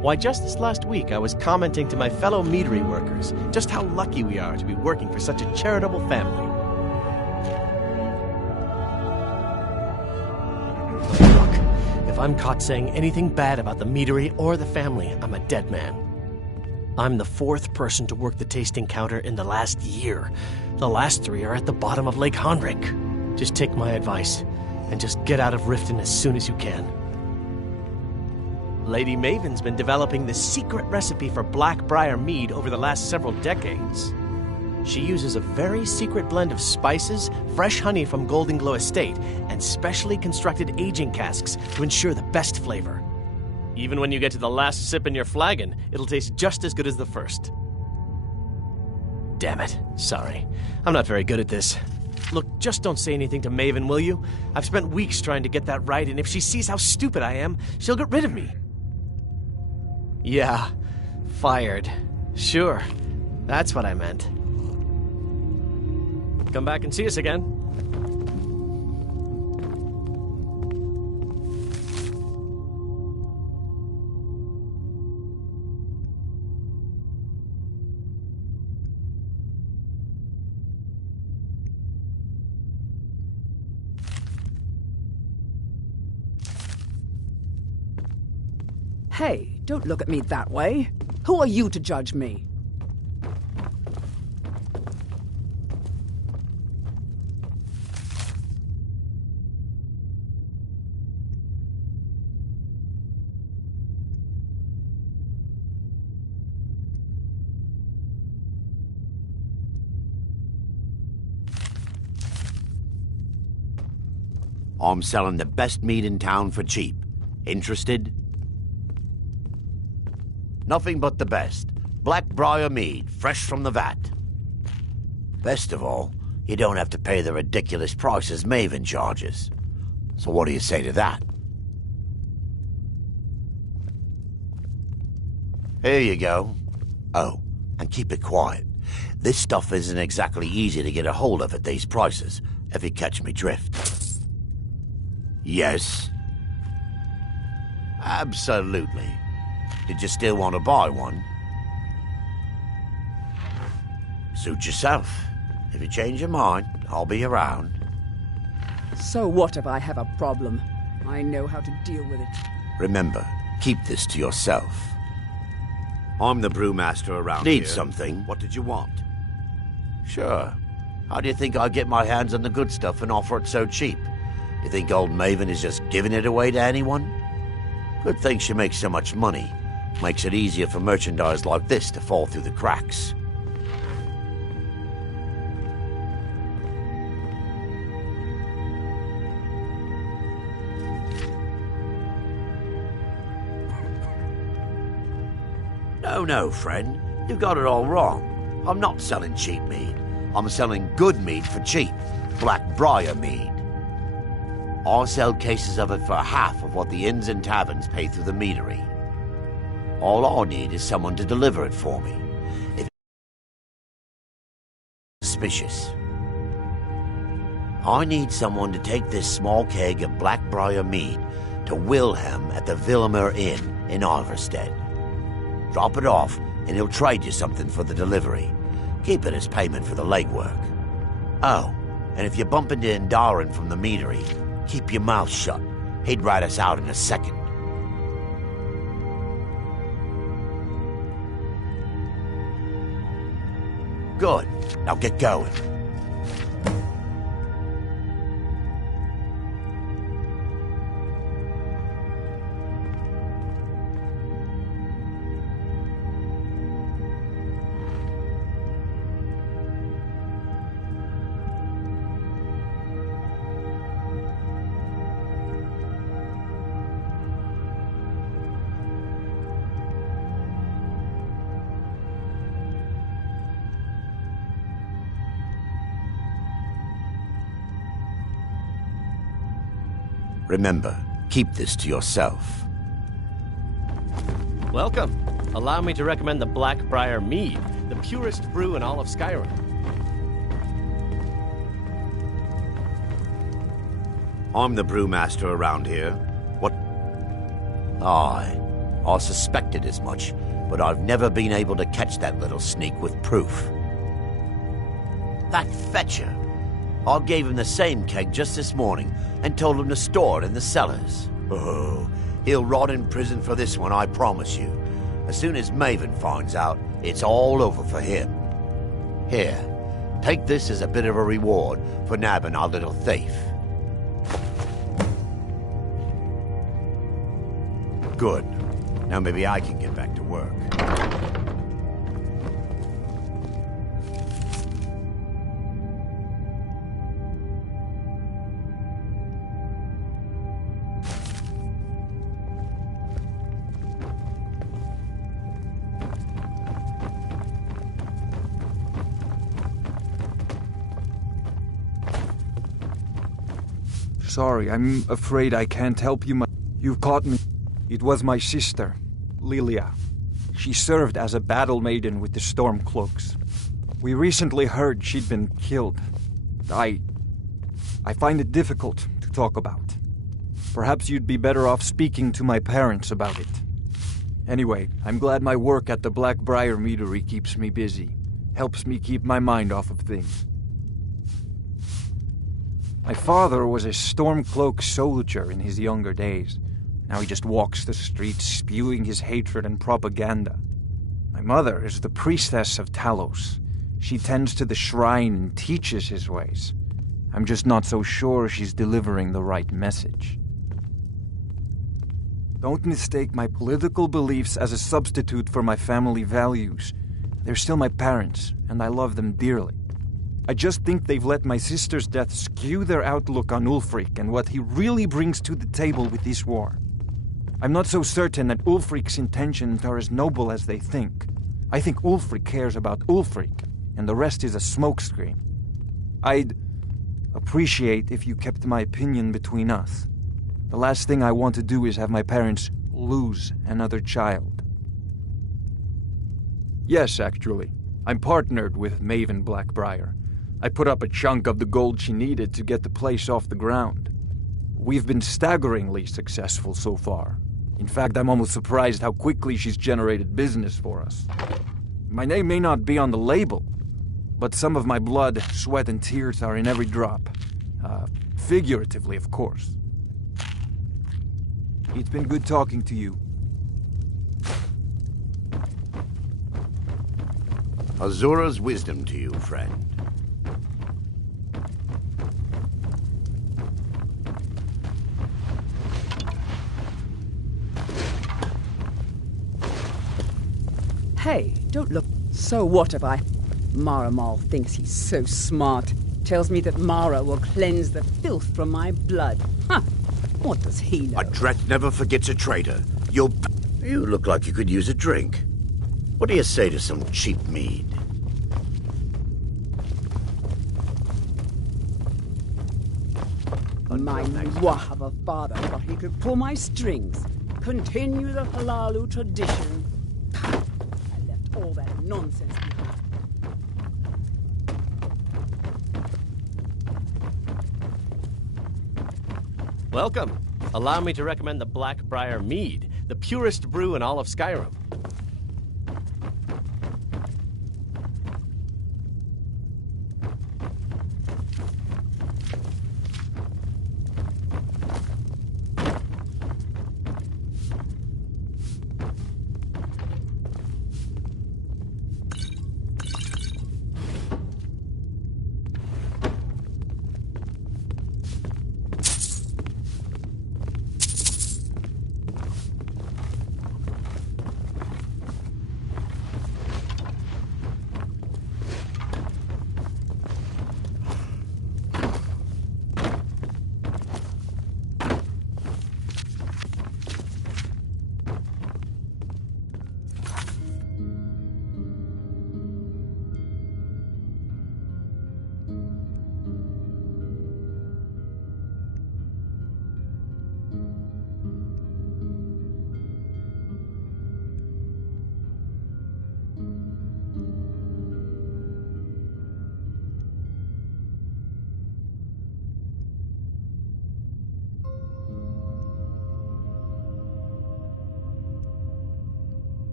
Why, just this last week, I was commenting to my fellow meadery workers just how lucky we are to be working for such a charitable family. Look, if I'm caught saying anything bad about the meadery or the family, I'm a dead man. I'm the 4th person to work the tasting counter in the last year. The last 3 are at the bottom of Lake Honrick. Just take my advice, and just get out of Riften as soon as you can. Lady Maven's been developing the secret recipe for Blackbriar Mead over the last several decades. She uses a very secret blend of spices, fresh honey from Golden Glow Estate, and specially constructed aging casks to ensure the best flavor. Even when you get to the last sip in your flagon, it'll taste just as good as the first. Damn it. Sorry. I'm not very good at this. Look, just don't say anything to Maven, will you? I've spent weeks trying to get that right, and if she sees how stupid I am, she'll get rid of me. Yeah, fired. Sure. That's what I meant. Come back and see us again. Hey, don't look at me that way. Who are you to judge me? I'm selling the best meat in town for cheap. Interested? Nothing but the best. Blackbriar mead, fresh from the vat. Best of all, you don't have to pay the ridiculous prices Maven charges. So what do you say to that? Here you go. Oh, and keep it quiet. This stuff isn't exactly easy to get a hold of at these prices, if you catch me drift. Yes? Absolutely. Did you still want to buy one? Suit yourself. If you change your mind, I'll be around. So what if I have a problem? I know how to deal with it. Remember, keep this to yourself. I'm the brewmaster around here. Need something? What did you want? Sure. How do you think I get my hands on the good stuff and offer it so cheap? You think old Maven is just giving it away to anyone? Good thing she makes so much money. Makes it easier for merchandise like this to fall through the cracks. No, friend. You got it all wrong. I'm not selling cheap mead. I'm selling good mead for cheap. Blackbriar mead. I'll sell cases of it for half of what the inns and taverns pay through the meadery. All I need is someone to deliver it for me. If it's suspicious. I need someone to take this small keg of Blackbriar mead to Wilhelm at the Vilmer Inn in Iverstead. Drop it off, and he'll trade you something for the delivery. Keep it as payment for the legwork. Oh, and if you bump into Indaren from the meadery, keep your mouth shut. He'd rat us out in a second. Good. Now get going. Remember, keep this to yourself. Welcome. Allow me to recommend the Blackbriar Mead, the purest brew in all of Skyrim. I'm the brewmaster around here. What? Aye, I suspected as much, but I've never been able to catch that little sneak with proof. That fetcher. I gave him the same keg just this morning and told him to store it in the cellars. Oh, he'll rot in prison for this one, I promise you. As soon as Maven finds out, it's all over for him. Here, take this as a bit of a reward for nabbing our little thief. Good. Now maybe I can get back to work. Sorry, I'm afraid I can't help you. You've caught me. It was my sister, Lilia. She served as a battle maiden with the Stormcloaks. We recently heard she'd been killed. I find it difficult to talk about. Perhaps you'd be better off speaking to my parents about it. Anyway, I'm glad my work at the Blackbriar Meadery keeps me busy. Helps me keep my mind off of things. My father was a Stormcloak soldier in his younger days. Now he just walks the streets spewing his hatred and propaganda. My mother is the priestess of Talos. She tends to the shrine and teaches his ways. I'm just not so sure she's delivering the right message. Don't mistake my political beliefs as a substitute for my family values. They're still my parents, and I love them dearly. I just think they've let my sister's death skew their outlook on Ulfric and what he really brings to the table with this war. I'm not so certain that Ulfric's intentions are as noble as they think. I think Ulfric cares about Ulfric, and the rest is a smokescreen. I'd appreciate if you kept my opinion between us. The last thing I want to do is have my parents lose another child. Yes, actually. I'm partnered with Maven Blackbriar. I put up a chunk of the gold she needed to get the place off the ground. We've been staggeringly successful so far. In fact, I'm almost surprised how quickly she's generated business for us. My name may not be on the label, but some of my blood, sweat, and tears are in every drop. Figuratively, of course. It's been good talking to you. Azura's wisdom to you, friend. Hey, don't look. So what if Maramal thinks he's so smart. Tells me that Mara will cleanse the filth from my blood. Huh. What does he know? A Dret never forgets a traitor. You look like you could use a drink. What do you say to some cheap mead? My Nwah of a father thought he could pull my strings. Continue the Halalu tradition. I left all that nonsense behind. Welcome. Allow me to recommend the Blackbriar Mead, the purest brew in all of Skyrim.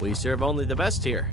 We serve only the best here.